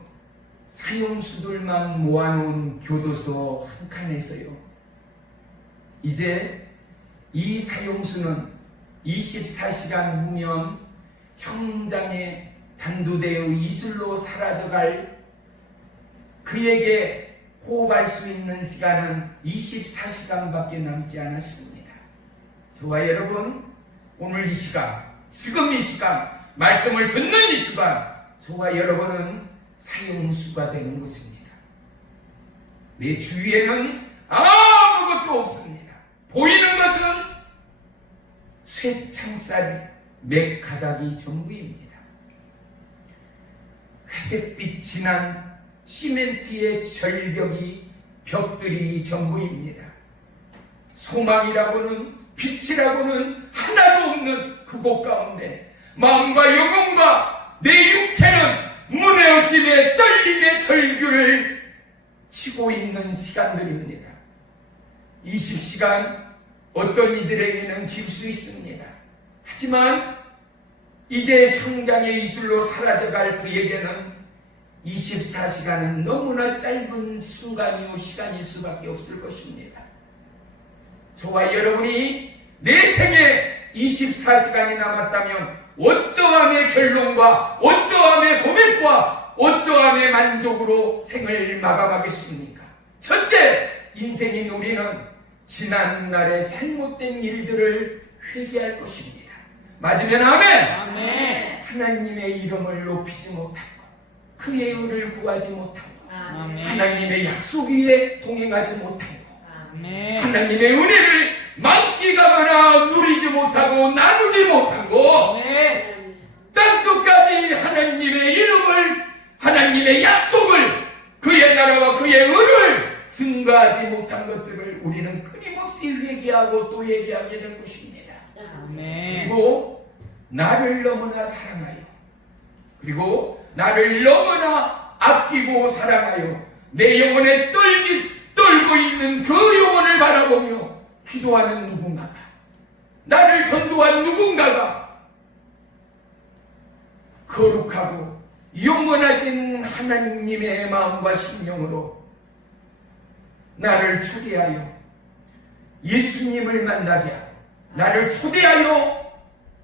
사형수들만 모아놓은 교도소 한 칸에서요, 이제 이 사형수는 24시간 후면 형장에 단두대의 이슬로 사라져갈, 그에게 호흡할 수 있는 시간은 24시간밖에 남지 않았습니다. 저와 여러분, 오늘 이 시간, 지금 이 시간, 말씀을 듣는 이 시간, 저와 여러분은 사형수가 되는 것입니다. 내 주위에는 아무것도 없습니다. 보이는 것은 쇠창살 몇 가닥이 전부입니다. 회색빛 진한 시멘트의 절벽이, 벽들이 전부입니다. 소망이라고는, 빛이라고는 하나도 없는 그곳 가운데 마음과 영혼과 내 육체는 무너짐의 떨림의 절규를 치고 있는 있는 시간들입니다. 20시간 어떤 이들에게는 길 수 있습니다. 하지만 이제 현장의 이슬로 사라져갈 그에게는 24시간은 너무나 짧은 순간이요 시간일 수밖에 없을 것입니다. 저와 여러분이 내 생에 24시간이 남았다면 어떠함의 결론과 어떠함의 고백과 어떠함의 만족으로 생을 마감하겠습니까? 첫째, 인생인 우리는 지난날의 잘못된 일들을 회개할 것입니다. 맞으면 아멘! 아멘. 하나님의 이름을 높이지 못하고 그의 의를 구하지 못하고 아멘. 하나님의 약속 위에 동행하지 못하고 아멘. 하나님의 은혜를 만끽하거나 누리지 못하고 나누지 못하고 아멘. 땅끝까지 하나님의 이름을 하나님의 약속을 그의 나라와 그의 의를 증거하지 못한 것들을 우리는 끊임없이 회개하고 또 회개하게 될 것입니다. 아멘. 그리고 나를 너무나 사랑하여 그리고 나를 너무나 아끼고 사랑하여 내 영혼에 떨고 있는 그 영혼을 바라보며 기도하는 누군가가 나를 전도한 누군가가 거룩하고 영원하신 하나님의 마음과 심령으로 나를 초대하여 예수님을 만나게 하고 나를 초대하여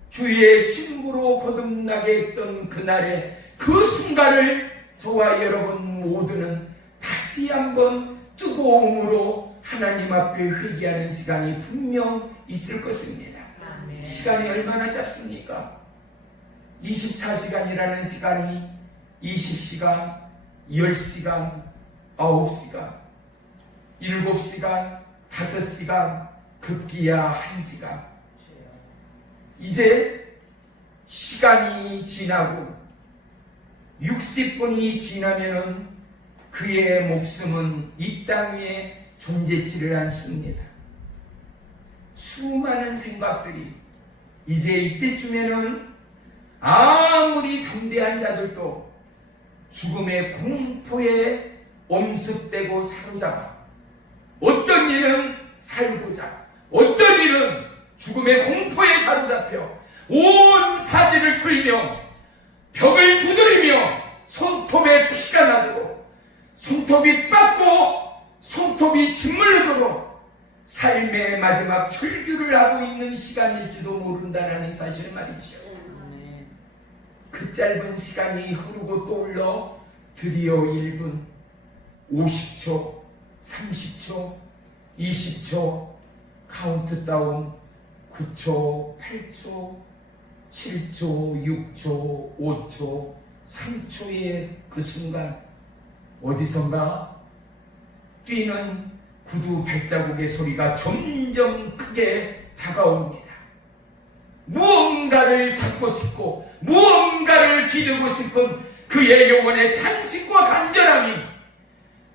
주의 신부로 거듭나게 했던 그날의 그 순간을 저와 여러분 모두는 다시 한번 뜨거움으로 하나님 앞에 회개하는 시간이 분명 있을 것입니다. 아멘. 시간이 얼마나 짧습니까? 24시간이라는 시간이 20시간, 10시간, 9시간, 7시간, 5시간, 급기야 1시간. 이제 시간이 지나고 60분이 지나면은 그의 목숨은 이 땅 위에 존재치를 않습니다. 수많은 생각들이 이제 이때쯤에는 아무리 담대한 자들도 죽음의 공포에 엄습되고 사로잡아 어떤 일은 살고자 어떤 일은 죽음의 공포에 사로잡혀 온 사지를 풀며 벽을 두드리며 손톱에 피가 나도록 손톱이 빠고 손톱이 짓물르도록 삶의 마지막 철규를 하고 있는 시간일지도 모른다는 사실 말이죠. 아멘. 그 짧은 시간이 흐르고 떠올러 드디어 1분, 50초, 30초, 20초, 카운트다운 9초, 8초, 7초, 6초, 5초, 3초의 그 순간 어디선가 뛰는 구두 발자국의 소리가 점점 크게 다가옵니다. 무언가를 잡고 싶고 무언가를 기르고 싶은 그의 영혼의 탄식과 간절함이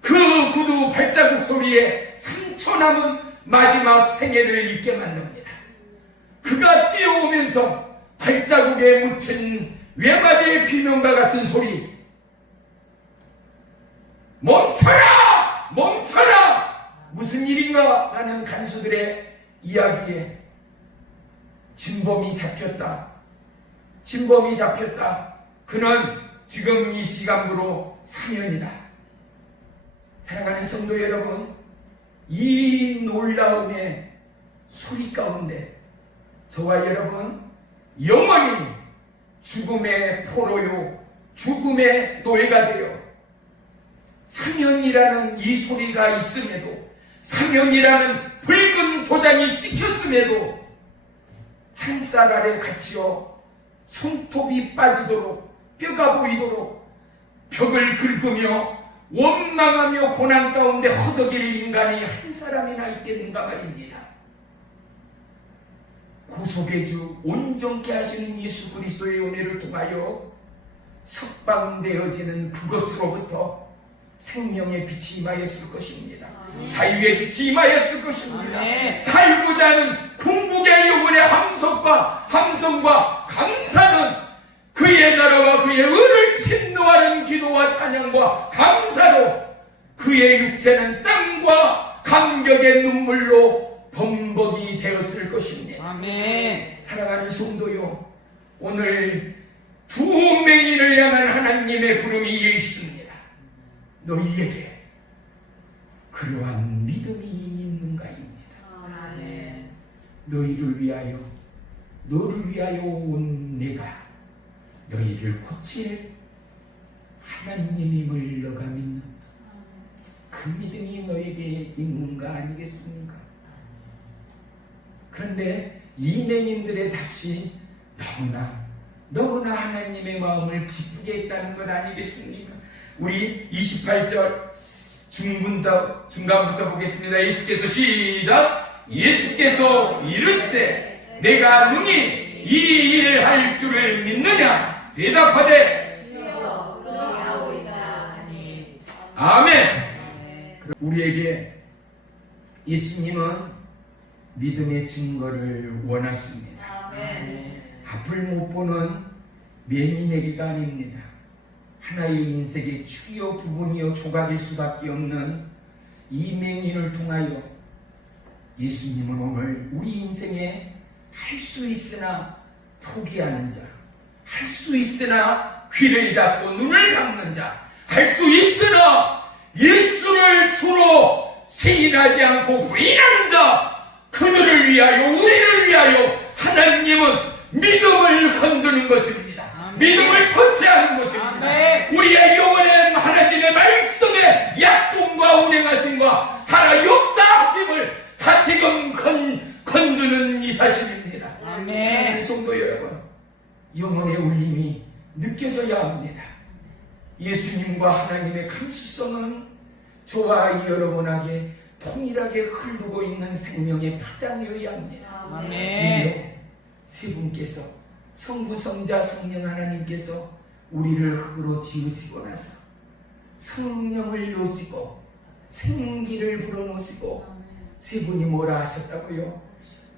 그 구두 발자국 소리에 3초 남은 마지막 생애를 잊게 만듭니다. 그가 뛰어오면서 발자국에 묻힌 외마디의 비명과 같은 소리, 멈춰라! 멈춰라! 무슨 일인가 하는 간수들의 이야기에 진범이 잡혔다. 진범이 잡혔다. 그는 지금 이 시간부로 사면이다. 사랑하는 성도 여러분, 이 놀라움의 소리 가운데 저와 여러분 영원히 죽음의 포로요 죽음의 노예가 되어 사면이라는 이 소리가 있음에도 사면이라는 붉은 도장이 찍혔음에도 창살 아래 갇혀 손톱이 빠지도록 뼈가 보이도록 벽을 긁으며 원망하며 고난 가운데 허덕일 인간이 한 사람이나 있겠는가 말입니다. 구속의 주 온전케 하시는 예수 그리스도의 은혜를 통하여 석방되어지는 그것으로부터 생명의 빛이 임하였을 것입니다. 자유의 빛이 임하였을 것입니다. 아멘. 살고자 하는 궁극의 영혼의 함성과 감사는 그의 나라와 그의 의를 침노하는 기도와 찬양과 감사로 그 그의 육체는 땀과 감격의 눈물로 범벅이 되었을 것입니다. 아멘. 사랑하는 성도요, 오늘 두 맹인을 향한 하나님의 부름이 있습니다. 너희에게 그러한 믿음이 있는가입니다. 아멘. 너희를 위하여, 너를 위하여 온 내가 너희를 고칠 하나님임을 너가 믿는 그 믿음이 너에게 있는가 아니겠습니까? 그런데 이 맹인들의 답이 너무나 하나님의 마음을 기쁘게 했다는 것 아니겠습니까? 우리 28절 중간부터 보겠습니다. 예수께서 시작! 예수께서 이르시되 내가 능히 이 일을 할 줄을 믿느냐? 대답하되 주여 그리하오이다 하니. 아멘. 우리에게 예수님은 믿음의 증거를 원하십니다. 아멘. 앞을 못 보는 맹인에게가 아닙니다. 하나의 인생의 축이요 부분이요 조각일 수밖에 없는 이 맹인을 통하여 예수님은 오늘 우리 인생에 할 수 있으나 포기하는 자, 할 수 있으나 귀를 닫고 눈을 감는 자, 할 수 있으나 예수를 주로 시인하지 않고 부인하는 자, 그들을 위하여, 우리를 위하여 하나님은 믿음을 흔드는 것입니다. 아멘. 믿음을 터치하는 것입니다. 아멘. 우리의 영혼에 하나님의 말씀의 약동과 운행하심과 살아 역사하심을 다시금 건드는 이 사실입니다. 아멘. 우리 성도 여러분, 영혼의 울림이 느껴져야 합니다. 예수님과 하나님의 감수성은 저와 여러분에게 통일하게 흐르고 있는 생명의 파장이어야 합니다. 아멘. 세 분께서 성부, 성자, 성령 하나님께서 우리를 흙으로 지으시고 나서 성령을 놓으시고 생기를 불어넣으시고 세 분이 뭐라 하셨다고요?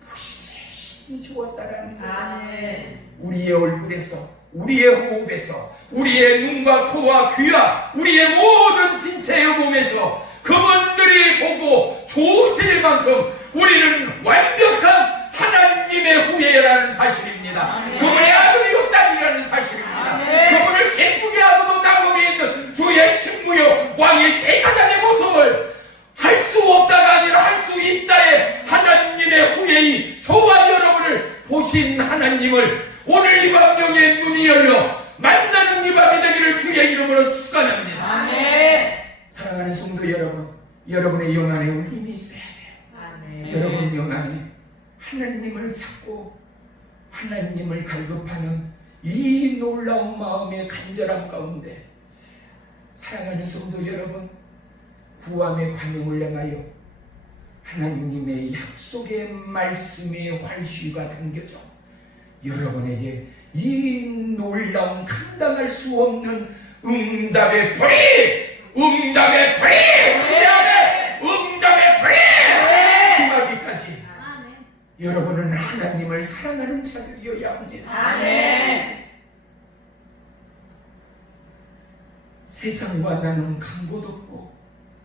보시기에 심히 좋았다라는 거예요. 아멘. 우리의 얼굴에서, 우리의 호흡에서, 우리의 눈과 코와 귀와 우리의 모든 신체의 몸에서 그분들이 보고 좋으실 만큼 우리는 완벽한 하나님의 후예라는 사실입니다. 아멘. 그분의 아들이요 딸이라는 사실입니다. 아멘. 그분을 기쁘게 하고도 나무에 있는 주의 신부요 왕의 제사장의 모습을 할 수 없다가 아니라 할 수 있다의 하나님의 후예인 저와 여러분을 보신 하나님을 오늘 이 밤 영의 눈이 열려 만나는 이 밤이 되기를 주의 이름으로 축원합니다. 아멘. 사랑하는 성도 여러분, 여러분의 영 안에 울림이 있어야 돼요. 아멘. 여러분 영 안에 하나님을 찾고 하나님을 갈급하는 이 놀라운 마음의 간절함 가운데 사랑하는 성도 여러분, 구함의 관용을 행하여 하나님의 약속의 말씀의 활시가 당겨져 여러분에게 이 놀라운 감당할 수 없는 응답의 불이, 응답의 불이, 응답의 불이 임하기까지 여러분은 하나님을 사랑하는 자들이어야 합니다. 아멘. 세상과 나는 강보도 없고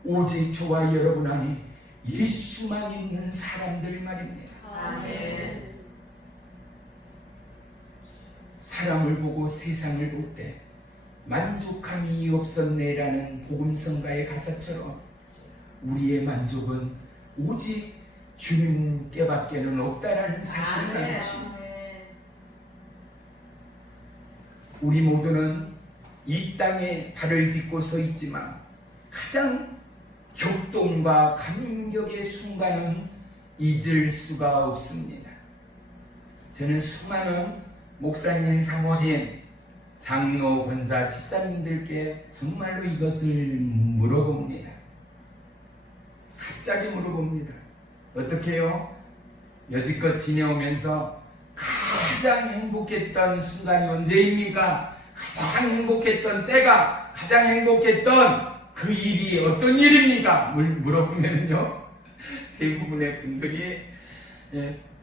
오직 저와 여러분 안에 예수만 있는 사람들 말입니다. 아멘. 사람을 보고 세상을 볼 때 만족함이 없었네라는 복음성가의 가사처럼 우리의 만족은 오직 주님께밖에는 없다라는 사실을 알죠. 우리 모두는 이 땅에 발을 딛고 서 있지만 가장 격동과 감격의 순간은 잊을 수가 없습니다. 저는 수많은 목사님, 사모님, 장로, 권사, 집사님들께 정말로 이것을 물어봅니다. 갑자기 물어봅니다. 어떻게요? 여지껏 지내오면서 가장 행복했던 순간이 언제입니까? 가장 행복했던 때가, 가장 행복했던 그 일이 어떤 일입니까? 물어보면요 대부분의 분들이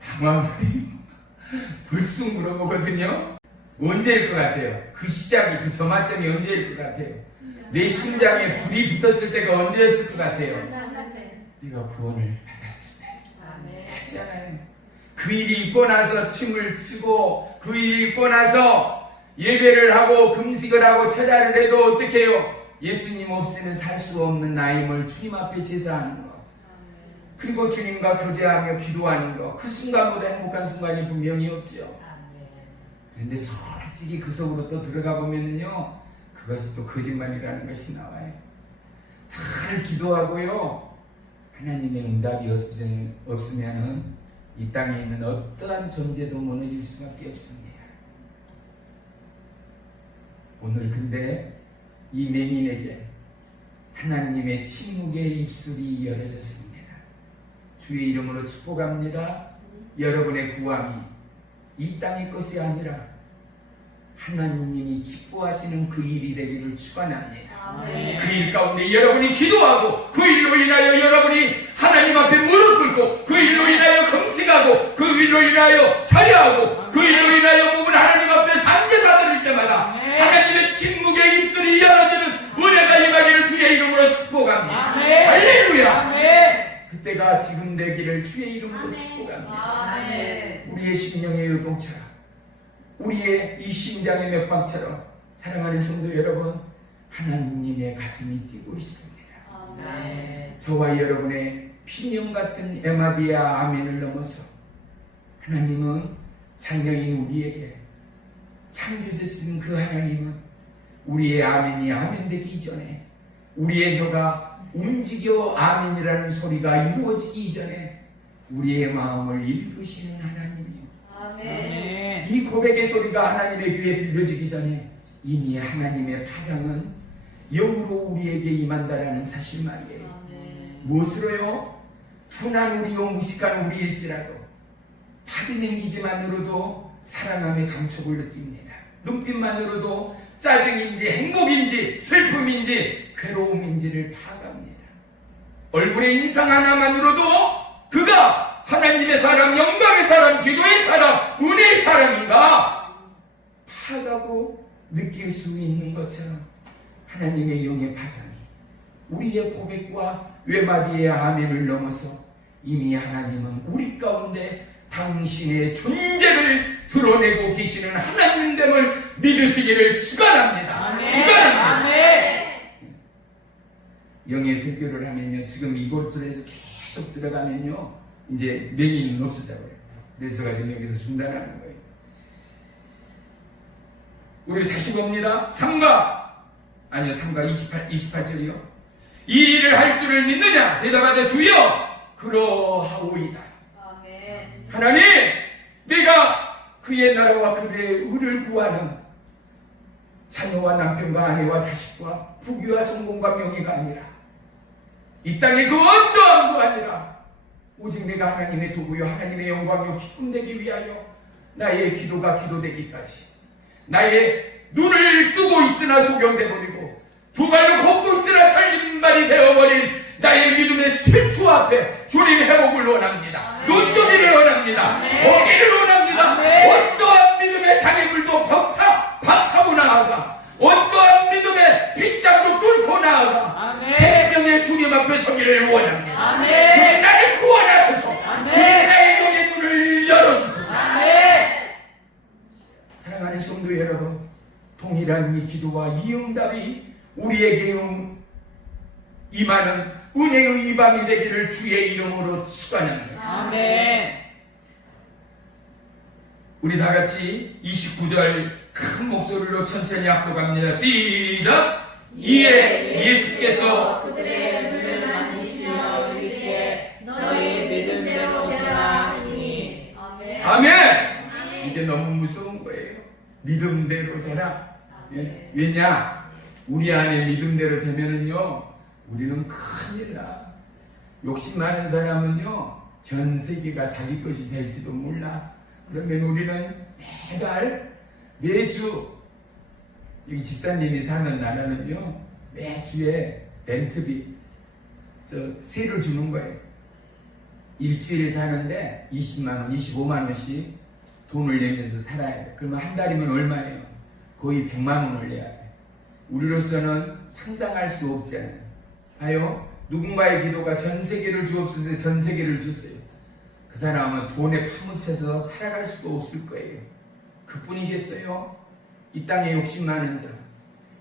당황해요. 불쑥 물어보거든요. 언제일 것 같아요? 그 시작이, 그 저마점이 언제일 것 같아요? 내 심장에 불이 붙었을 때가 언제였을 것 같아요? 내가 구원을 받았을 때. 맞잖아요. 그 일이 있고 나서 침을 치고 그 일이 있고 나서 예배를 하고 금식을 하고 철야를 해도 어떻게 해요? 예수님 없이는 살 수 없는 나임을 주님 앞에 제사하는 것, 그리고 주님과 교제하며 기도하는 것, 그 순간보다 행복한 순간이 분명히 없지요. 그런데 솔직히 그 속으로 또 들어가 보면요, 그것이 또 거짓말이라는 것이 나와요. 다들 기도하고요, 하나님의 응답이 없으면은 이 땅에 있는 어떠한 존재도 무너질 수밖에 없습니다. 오늘 근데 이 맹인에게 하나님의 침묵의 입술이 열어졌습니다. 주의 이름으로 축복합니다. 여러분의 구함이 이 땅의 것이 아니라 하나님이 기뻐하시는 그 일이 되기를 축원합니다. 그 일 가운데 여러분이 기도하고 그 일로 인하여 여러분이 하나님 앞에 무릎 꿇고 그 일로 인하여 금식하고 그 일로 인하여 철야하고 그 일로 인하여 몸을 하나님 앞에 삼계사 드릴 때마다 하나님의 침묵의 입술이 열어지는 은혜가 임하기를 주의 이름으로 축복합니다. 할렐루야. 그때가 지금 되기를 주의 이름으로 축복합니다. 우리의 심령의 요동처럼 우리의 이 심장의 맥박처럼 사랑하는 성도 여러분, 하나님의 가슴이 뛰고 있습니다. 저와 여러분의 피명 같은 에마디아 아멘을 넘어서 하나님은 자녀인 우리에게 창조되신 그 하나님은 우리의 아멘이 아멘 되기 이전에, 우리의 혀가 움직여 아멘이라는 소리가 이루어지기 이전에 우리의 마음을 읽으시는 하나님이요. 이 고백의 소리가 하나님의 귀에 들려지기 전에 이미 하나님의 파장은 영으로 우리에게 임한다라는 사실 말이에요. 무엇으로요? 둔한 우리요 무식한 우리일지라도 파리 냉기지만으로도 사랑함의 감촉을 느낍니다. 눈빛만으로도 짜증인지 행복인지 슬픔인지 괴로움인지를 파악합니다. 얼굴의 인상 하나만으로도 그가 하나님의 사람, 영광의 사람, 기도의 사람, 은혜의 사람인가 파악하고 느낄 수 있는 것처럼 하나님의 영의 파장이 우리의 고백과 외마디의 아멘을 넘어서 이미 하나님은 우리 가운데 당신의 존재를 드러내고 계시는 하나님됨을 믿으시기를 축원합니다. 축원합니다. 영의 설교를 하면요, 지금 이곳에서 계속 들어가면요 이제 맹인은 없어져요. 그래서 지금 여기서 중단하는 거예요. 우리 다시 봅니다. 3가 28절이요. 이 일을 할 줄을 믿느냐? 대답하되 주여 그러하오이다. 하나님, 내가 그의 나라와 그의 의를 구하는 자녀와 남편과 아내와 자식과 부귀와 성공과 명예가 아니라 이 땅의 그 어떠한 거 아니라 오직 내가 하나님의 도구요 하나님의 영광요 기쁨 되기 위하여 나의 기도가 기도되기까지 나의 눈을 뜨고 있으나 소경돼 버리고 두 발을 걷고 있으나 살림발이 되어버린 나의 믿음의 실추 앞에 주님 회복을 원합니다. 눈뜨기를 원합니다. 보기를 원합니다. 어떠한 믿음의 장애물도 박차고 나아가 어떠한 믿음의 빗장도 뚫고 나아가 생명의 주님 앞에 서기를 원합니다. 주님 나를 구원하소서. 주님 나의 영의 눈을 열어주소서. 사랑하는 성도 여러분, 동일한 이 기도와 이 응답이 우리에게 임하는 은혜의 이 밤이 되기를 주의 이름으로 축원합니다. 우리 다 같이 29절 큰 목소리로 천천히 압도갑니다. 시작! 이에 예수께서 그들의 눈을 만지시며 이르시되 너희 믿음대로 되라 하시니. 아멘! 이게 너무 무서운 거예요. 믿음대로 되라. 왜냐? 우리 안에 믿음대로 되면은요, 우리는 큰일 나. 욕심 많은 사람은요, 전 세계가 자기 것이 될지도 몰라. 그러면 우리는 매주, 여기 집사님이 사는 나라는요, 매주에 렌트비, 세를 주는 거예요. 일주일 사는데 20만원, 25만원씩 돈을 내면서 살아야 돼. 그러면 한 달이면 얼마예요? 거의 100만원을 내야 돼. 우리로서는 상상할 수 없잖아요. 봐요. 누군가의 기도가 전 세계를 주옵소서, 전 세계를 주세요. 그 사람은 돈에 파묻혀서 살아갈 수도 없을 거예요. 그뿐이겠어요? 이 땅에 욕심 많은 자,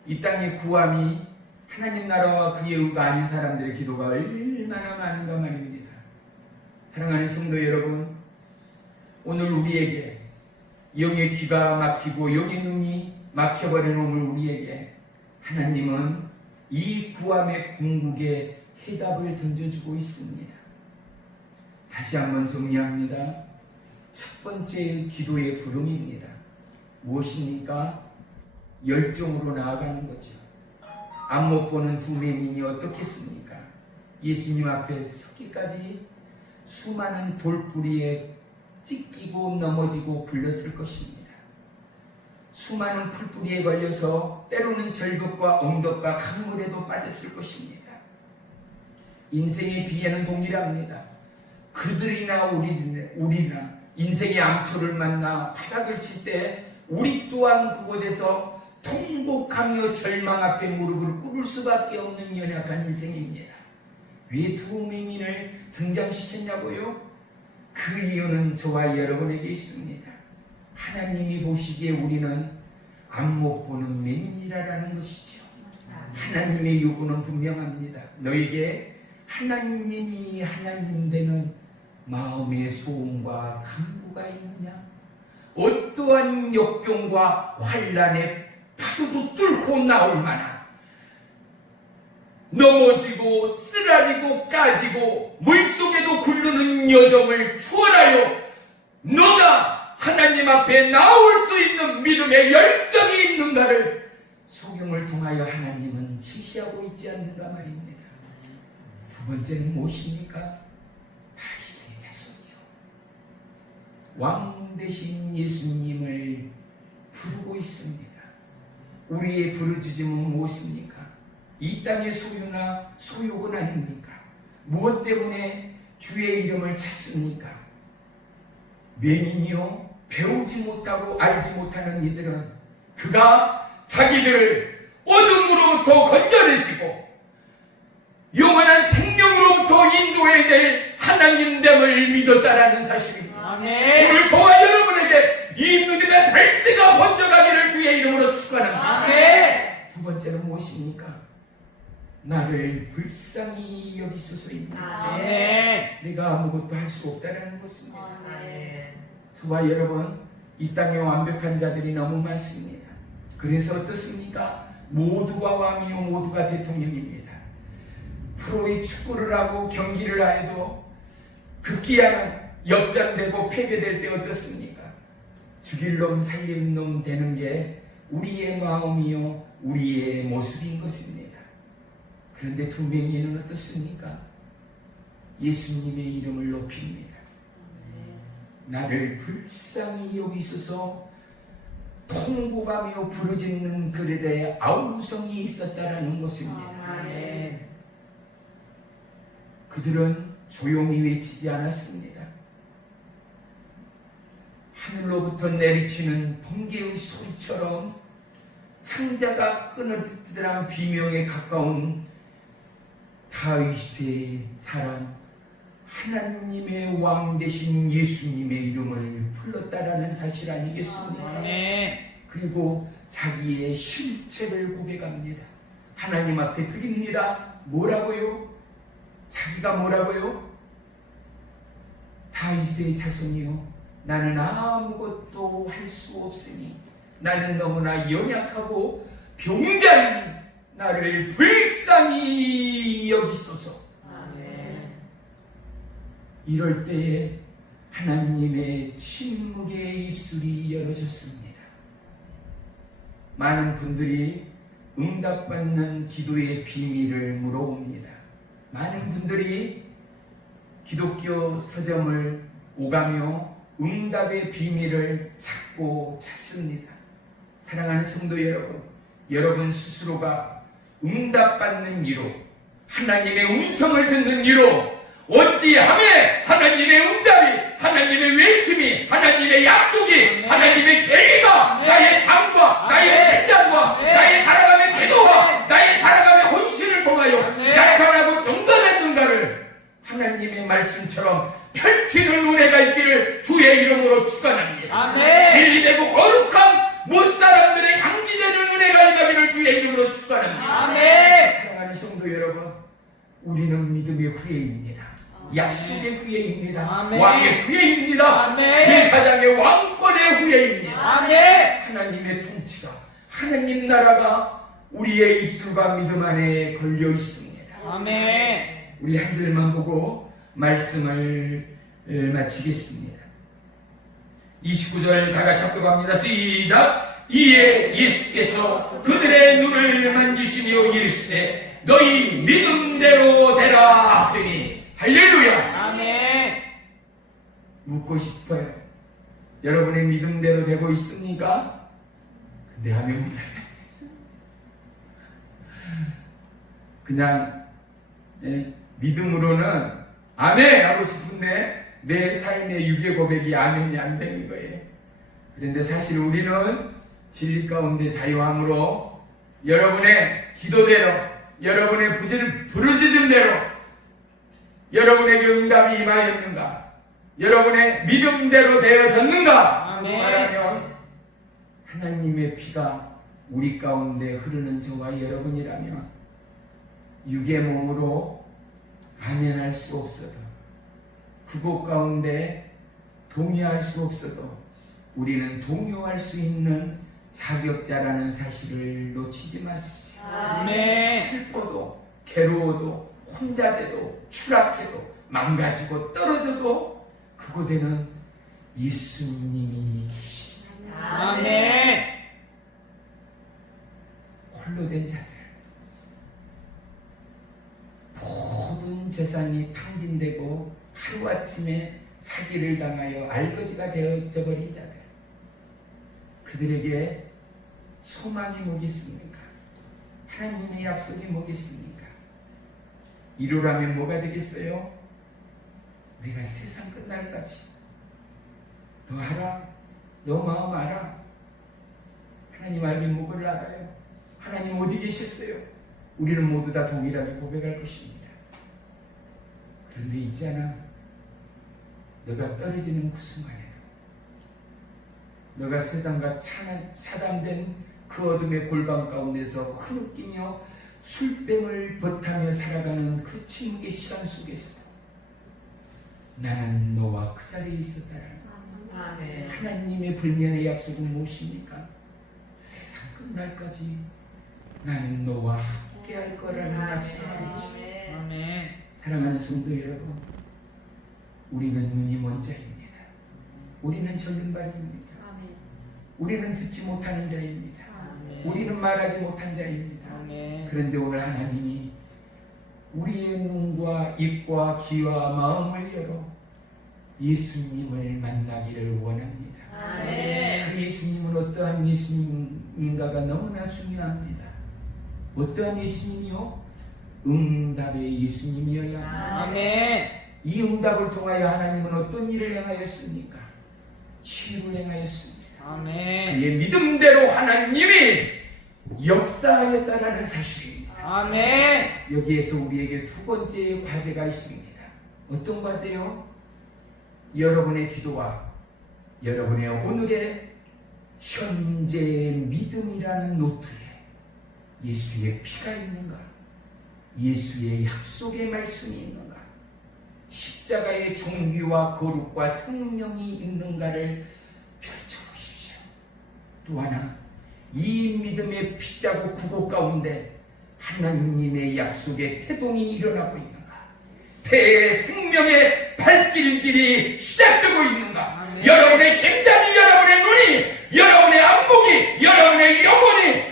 이 땅의 구함이 하나님 나라와 그의 의가 아닌 사람들의 기도가 얼마나 많은가 말입니다. 사랑하는 성도 여러분, 오늘 우리에게 영의 귀가 막히고 영의 눈이 막혀버린 오늘 우리에게 하나님은 이 구함의 궁극에 해답을 던져주고 있습니다. 다시 한번 정리합니다. 첫 번째 기도의 부름입니다. 무엇입니까? 열정으로 나아가는 거죠. 앞 못 보는 두 맹인이 어떻겠습니까? 예수님 앞에 서기까지 수많은 돌뿌리에 찢기고 넘어지고 굴렸을 것입니다. 수많은 풀뿌리에 걸려서 때로는 절벽과 엉덕과 강물에도 빠졌을 것입니다. 인생의 비애는 동일합니다. 그들이나 우리나 인생의 암초를 만나 바닥을 칠 때 우리 또한 그곳에서 통곡하며 절망 앞에 무릎을 꿇을 수밖에 없는 연약한 인생입니다. 왜 두 맹인을 등장시켰냐고요? 그 이유는 저와 여러분에게 있습니다. 하나님이 보시기에 우리는 앞 못 보는 맹인이라는 것이죠. 하나님의 요구는 분명합니다. 너에게 하나님이 하나님 되는 마음의 소원과 간구가 있느냐? 어떠한 역경과 환란의 파도도 뚫고 나올 만한 넘어지고 쓰라리고 까지고 물속에도 굴르는 여정을 추월하여 너가 하나님 앞에 나올 수 있는 믿음의 열정이 있는가를 성경을 통하여 하나님은 지시하고 있지 않는가 말입니다. 두 번째는 무엇입니까? 다윗의 자손이요. 왕 대신 예수님을 부르고 있습니다. 우리의 부르짖음은 무엇입니까? 이 땅의 소유나 소욕은 아닙니까? 무엇 때문에 주의 이름을 찾습니까? 맹인이요, 배우지 못하고 알지 못하는 이들은 그가 자기들을 어둠으로부터 건져내시고 영원한 생명으로부터 인도해야 될 하나님됨을 믿었다라는 사실입니다. 아멘. 오늘 저와 여러분에게 이 믿음의 발세가 번져가기를 주의 이름으로 축원합니다. 아멘. 두 번째는 무엇입니까? 나를 불쌍히 여기소서입니다. 아멘. 내가 아무것도 할 수 없다는 것입니다. 아멘. 저와 여러분, 이 땅에 완벽한 자들이 너무 많습니다. 그래서 어떻습니까? 모두가 왕이요 모두가 대통령입니다. 프로의 축구를 하고 경기를 해도 극기야는 역전되고 패배될 때 어떻습니까? 죽일 놈 살릴 놈 되는 게 우리의 마음이요 우리의 모습인 것입니다. 그런데 두 맹인은 어떻습니까? 예수님의 이름을 높입니다. 나를 불쌍히 여기소서 통곡하며 부르짖는 글에 대해 아우성이 있었다라는 것입니다. 아멘. 그들은 조용히 외치지 않았습니다. 하늘로부터 내리치는 번개의 소리처럼 창자가 끊어지듯한 비명에 가까운 다윗의 사람 하나님의 왕 되신 예수님의 이름을 불렀다라는 사실 아니겠습니까? 아멘. 그리고 자기의 실체를 고백합니다. 하나님 앞에 드립니다. 뭐라고요? 자기가 뭐라고요? 다윗의 자손이요, 나는 아무것도 할 수 없으니 나는 너무나 연약하고 병자이니 나를 불쌍히 여기소서. 아멘. 이럴 때에 하나님의 침묵의 입술이 열어졌습니다. 많은 분들이 응답받는 기도의 비밀을 물어봅니다. 많은 분들이 기독교 서점을 오가며 응답의 비밀을 찾습니다. 사랑하는 성도 여러분, 여러분 스스로가 응답받는 이로, 하나님의 음성을 듣는 이로 어찌하매 하나님의 응답이, 하나님의 외침이, 하나님의 약속이, 하나님의 진리가 나의 삶과 나의 신장과 나의 살아감의 태도 예수의 이름으로 축원합니다. 아멘. 사랑하는 성도 여러분, 우리는 믿음의 후예입니다. 약속의 후예입니다. 아멘. 왕의 후예입니다. 아멘. 제사장의 왕권의 후예입니다. 아멘. 하나님의 통치가, 하나님 나라가 우리의 입술과 믿음 안에 걸려 있습니다. 아멘. 우리 한 절만 보고 말씀을 마치겠습니다. 29절 다 같이 합독합니다. 시작. 이에 예수께서 그들의 눈을 만지시며 이르시되 너희 믿음대로 되라 하시니 할렐루야. 아멘. 묻고 싶어요. 여러분의 믿음대로 되고 있습니까? 근데 하면 못해요. 그냥 믿음으로는 아멘 하고 싶은데 내 삶의 유괴 고백이 아멘이 안 되는 거예요. 그런데 사실 우리는 진리 가운데 자유함으로 여러분의 기도대로, 여러분의 부르짖음대로 여러분에게 응답이 임하였는가, 여러분의 믿음대로 되어졌는가 하고 아멘. 말하면 하나님의 피가 우리 가운데 흐르는 저와 여러분이라면 육의 몸으로 아멘할 수 없어도, 그곳 가운데 동의할 수 없어도 우리는 동요할 수 있는 자격자라는 사실을 놓치지 마십시오. 아멘. 슬퍼도 괴로워도 혼자 돼도 추락해도 망가지고 떨어져도 그곳에는 예수님이 계십니다. 아멘. 홀로 된 자들, 모든 재산이 탕진되고 하루아침에 사기를 당하여 알거지가 되어져 버린 자들, 그들에게 소망이 뭐겠습니까? 하나님의 약속이 뭐겠습니까? 이루라면 뭐가 되겠어요? 내가 세상 끝날까지 너 알아? 너 마음 알아? 하나님 알긴 뭐를 알아요? 하나님 어디 계셨어요? 우리는 모두 다 동일하게 고백할 것입니다. 그런데 있잖아, 너가 떨어지는 그 순간에도, 너가 세상과 차단된 그 어둠의 골방 가운데서 흐느끼며 술병을 벗하며 살아가는 그 침묵의 시간 속에서도 나는 너와 그 자리에 있었다라는 아멘. 하나님의 불면의 약속은 무엇입니까? 세상 끝날까지 나는 너와 함께할 거라는 약속을 해주십니다. 아멘. 사랑하는 성도 여러분, 우리는 눈이 먼 자입니다. 우리는 절름발입니다. 우리는 듣지 못하는 자입니다. 우리는 말하지 못한 자입니다. 아멘. 그런데 오늘 하나님이 우리의 눈과 입과 귀와 마음을 열어 예수님을 만나기를 원합니다. 아멘. 그 예수님은 어떠한 예수님인가가 너무나 중요합니다. 어떠한 예수님이요? 응답의 예수님이어야 합니다. 아멘. 이 응답을 통하여 하나님은 어떤 일을 행하였습니까? 치유를 행하였습니다. 아멘. 그의 믿음대로 하나님이 역사하였다라는 사실입니다. 아멘. 여기에서 우리에게 두 번째 과제가 있습니다. 어떤 과제요? 여러분의 기도와 여러분의 오늘의 현재 믿음이라는 노트에 예수의 피가 있는가? 예수의 약속의 말씀이 있는가? 십자가의 정규와 거룩과 생명이 있는가를 펼쳐보십시오. 또 하나, 이 믿음의 핏자국 그곳 가운데 하나님의 약속의 태동이 일어나고 있는가? 대생명의 발길질이 시작되고 있는가? 아멘. 여러분의 심장이, 여러분의 눈이, 여러분의 안목이, 여러분의 영혼이